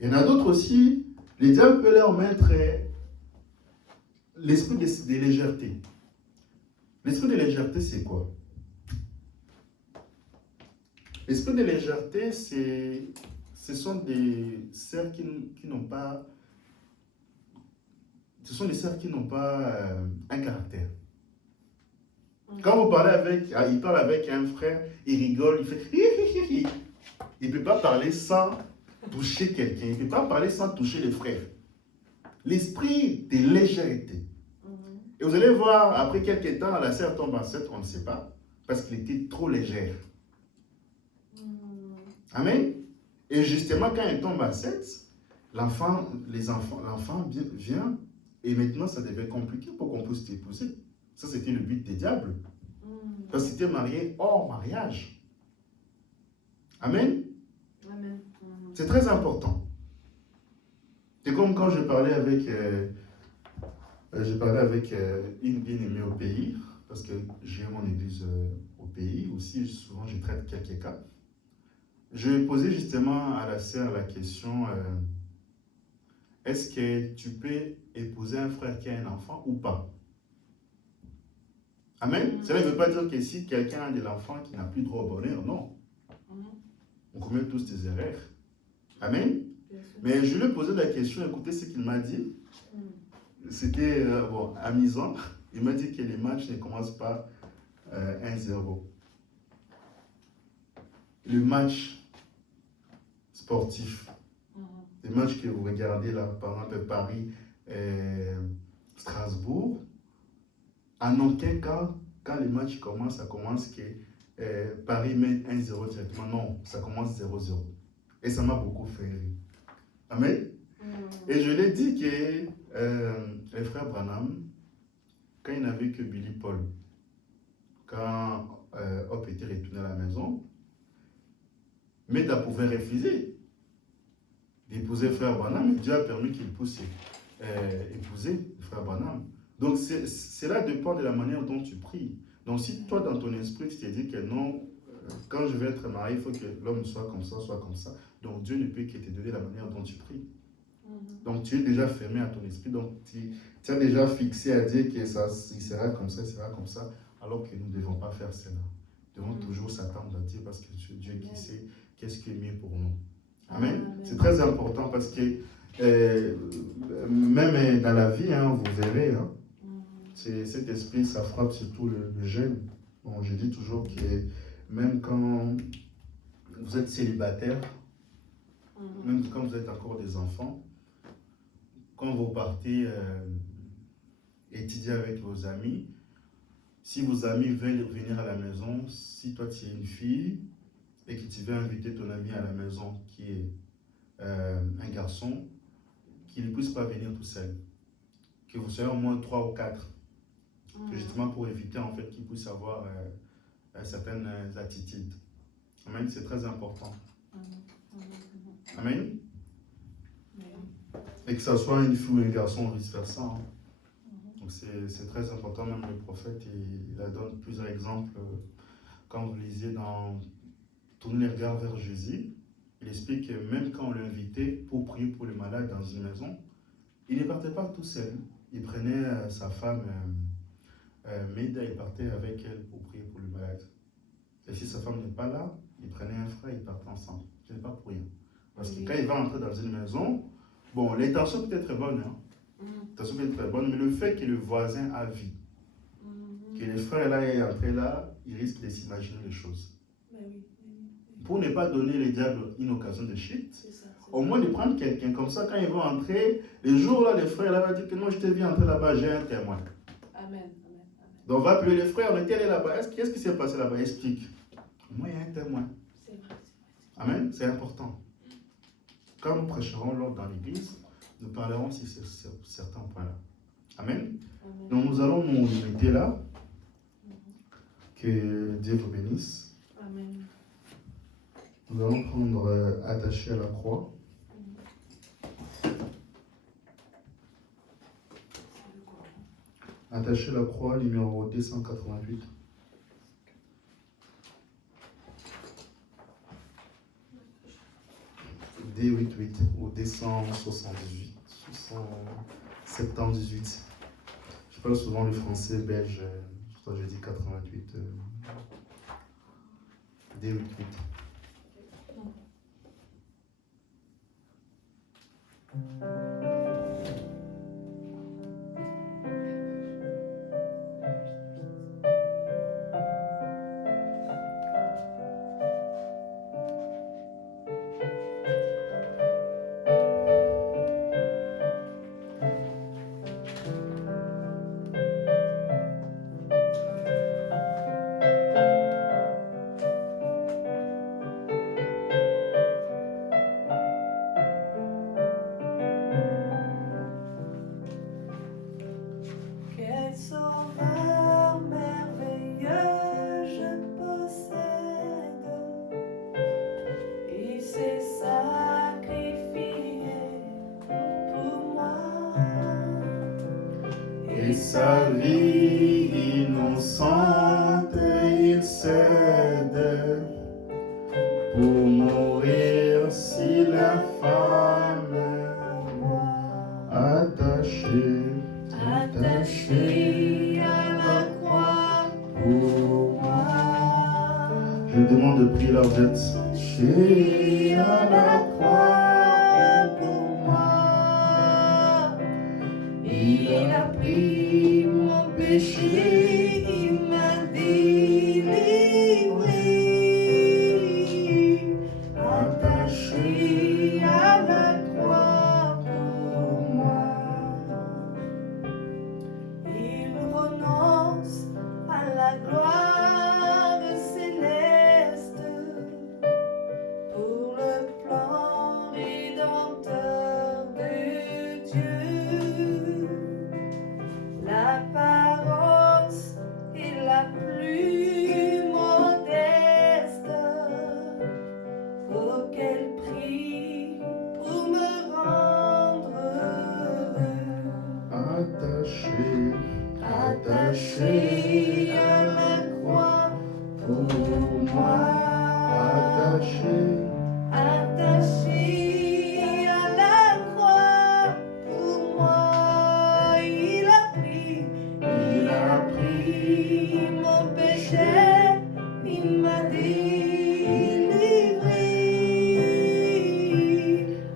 Il y en a d'autres aussi, les diables peuvent leur mettre l'esprit de légèreté. L'esprit de légèreté, c'est quoi? L'esprit de légèreté, ce sont des sœurs qui n'ont pas... Ce sont des sœurs qui n'ont pas un caractère. Quand vous parlez avec... Il parle avec un frère, il rigole, il fait... Il ne peut pas parler sans toucher quelqu'un. Il ne peut pas parler sans toucher les frères. L'esprit de légèreté. Et vous allez voir, après quelques temps, la sœur tombe enceinte, on ne sait pas, parce qu'il était trop légère. Amen. Et justement, quand elle tombe enceinte, l'enfant vient, et maintenant, ça devait compliqué pour qu'on puisse t'épouser. Ça, c'était le but des diables. Parce que c'était marié hors mariage. Amen. Amen. C'est très important. C'est comme quand je parlais avec une bien-aimée au pays, parce que j'ai mon église au pays, aussi souvent je traite quelques cas. Je posais justement à la sœur la question, est-ce que tu peux épouser un frère qui a un enfant ou pas? Amen. Cela ne veut pas dire que si quelqu'un a de l'enfant qui n'a plus droit au bonheur, non. On commet tous des erreurs. Amen. Mais je lui ai posé la question, écoutez ce qu'il m'a dit. C'était amusant. Il m'a dit que les matchs ne commencent pas 1-0. Le match sportif, les matchs que vous regardez là, par exemple Paris, Strasbourg, en aucun cas, quand le match commence, ça commence que Paris mène 1-0 directement. Non, ça commence 0-0. Et ça m'a beaucoup fait rire. Amen. Et je l'ai dit que les frères Branham, quand ils n'avaient que Billy Paul, quand Hop était retourné à la maison, Meda pouvait refuser d'épouser frère Branham, mais Dieu a permis qu'il puisse épouser frère Branham. Donc cela dépend de la manière dont tu pries. Donc si toi dans ton esprit tu te dis que non, quand je vais être marié, il faut que l'homme soit comme ça, donc Dieu ne peut que te donner la manière dont tu pries. Donc tu es déjà fermé à ton esprit, donc tu as déjà fixé à dire que ça, il sera comme ça, alors que nous ne devons pas faire cela. Nous devons toujours s'attendre à Dieu parce que c'est Dieu qui sait qu'est-ce qui est mieux pour nous. Amen. C'est très important parce que même dans la vie, hein, vous verrez, hein, cet esprit, ça frappe surtout le jeune. Bon, je dis toujours que même quand vous êtes célibataire, même quand vous êtes encore des enfants, quand vous partez étudier avec vos amis, si vos amis veulent venir à la maison, si toi tu es une fille et que tu veux inviter ton ami à la maison qui est un garçon, qu'il ne puisse pas venir tout seul. Que vous soyez au moins 3 ou 4. Justement pour éviter en fait qu'il puisse avoir certaines attitudes. Amen, c'est très important. Amen. Et que ce soit une fille ou un garçon, vice-versa. Hein. Donc c'est très important, même le prophète, il donne plusieurs exemples. Quand vous lisez dans Tournez les regards vers Jésus, il explique que même quand on l'invitait pour prier pour les malades dans une maison, il ne partait pas tout seul. Il prenait sa femme, Meda, il partait avec elle pour prier pour les malades. Et si sa femme n'est pas là, il prenait un frère et ils partaient ensemble. Ce n'est pas pour rien. Parce que quand il va entrer dans une maison, bon, l'intention peut être très bonne, hein. L'intention peut être très bonne, mais le fait que le voisin a vu, que les frères là est entré là, il risque de s'imaginer les choses. Pour ne pas donner les diables une occasion de chute, au moins de prendre quelqu'un comme ça, quand ils vont entrer, les jours là, les frères là vont dire que non, je t'ai vu entrer là-bas, j'ai un témoin. Amen. Donc on va appeler les frères, on était allé là-bas, qu'est-ce qui s'est passé là-bas? Explique. Moi, il y a un témoin. C'est vrai. Amen, c'est important. Quand nous prêcherons l'ordre dans l'église, nous parlerons sur certains points-là. Amen. Donc nous allons nous limiter là. Que Dieu vous bénisse. Amen. Nous allons prendre attaché à la croix. Attaché à la croix, numéro 288. D88 ou 278. 78. Je parle souvent le français belge. Je dis 88. D88. Quel sauveur merveilleux je possède. Il s'est sacrifié pour moi. Et sa vie innocente, il cède pour mourir si l'infâme moi. pris leur dette. Jésus à la croix pour moi. Il a pris mon péché, il m'a délivré. Attaché à la croix pour moi. Il renonce à la gloire céleste pour le plan rédempteur de Dieu. L'apparence est la plus modeste. Oh, quel prix pour me rendre heureux. Attaché à la croix pour moi. Attaché à la croix pour moi. Il a pris mon péché, il m'a délivré.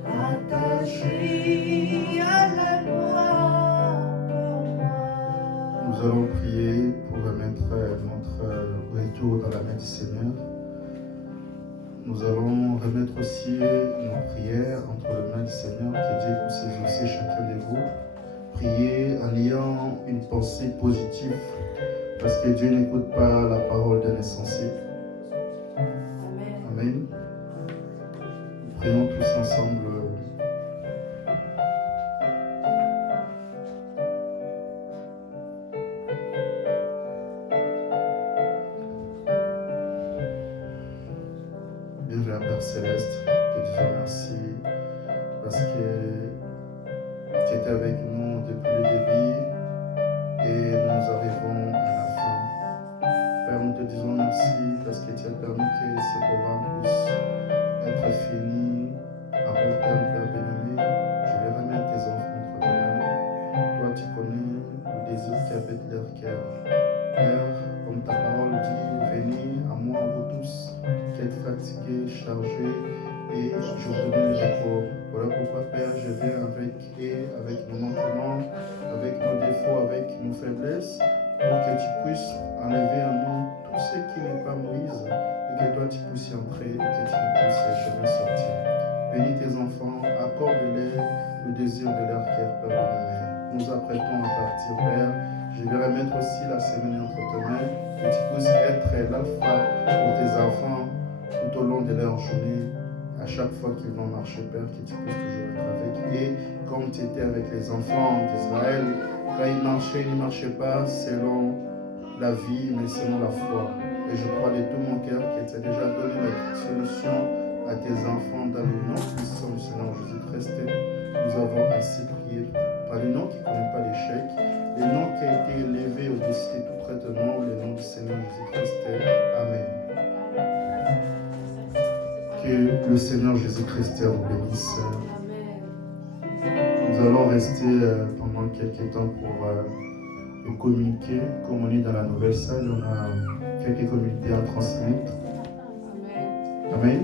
Attaché à la croix pour moi. Nous allons prier pour remettre notre retour dans la main du Seigneur. Nous allons remettre aussi nos prières entre les mains du Seigneur, que Dieu puisse exaucer chacun de vous. Priez en ayant une pensée positive, parce que Dieu n'écoute pas la parole d'un insensé. Amen. Amen. Nous prions tous ensemble. Bienvenue Père Céleste, te disons merci parce que tu étais avec nous depuis le début et nous arrivons à la fin. Père, nous te disons merci parce que tu as permis que ce programme puisse être fini à bon terme, Père bien-aimé. Je vais remettre tes enfants entre tes mains. Toi, tu connais le désir qui habite leur cœur. Père, comme ta parole dit, venez à moi, vous tous, qui êtes fatigués, chargés, et je vous donne le repos. Voilà pourquoi, Père, je viens avec nos manquements, avec nos défauts, avec nos faiblesses, pour que tu puisses enlever en nous tout ce qui n'est pas Moïse, et que toi tu puisses y entrer, et que tu ne puisses jamais sortir. Bénis tes enfants, accorde-les le désir de leur cœur, Père bien-aimé. Nous apprêtons à partir, Père. Je vais remettre aussi la semaine entre tes mains, que tu puisses être l'alpha pour tes enfants tout au long de leur journée. À chaque fois qu'ils vont marcher, Père, que tu puisses toujours être avec. Et comme tu étais avec les enfants d'Israël, quand ils ne marchaient pas selon la vie, mais selon la foi. Et je crois de tout mon cœur que tu as déjà donné la solution à tes enfants dans le nom puissant du Seigneur Jésus-Christ. Nous avons assez prié par le nom qui ne connaît pas l'échec, le nom qui a été élevé au-dessus de tout traitement, le nom du Seigneur Jésus-Christ. Amen. Que le Seigneur Jésus-Christ vous bénisse. Nous allons rester pendant quelques temps pour communiquer. Comme on est dans la nouvelle salle, on a quelques communiqués à transmettre. Amen.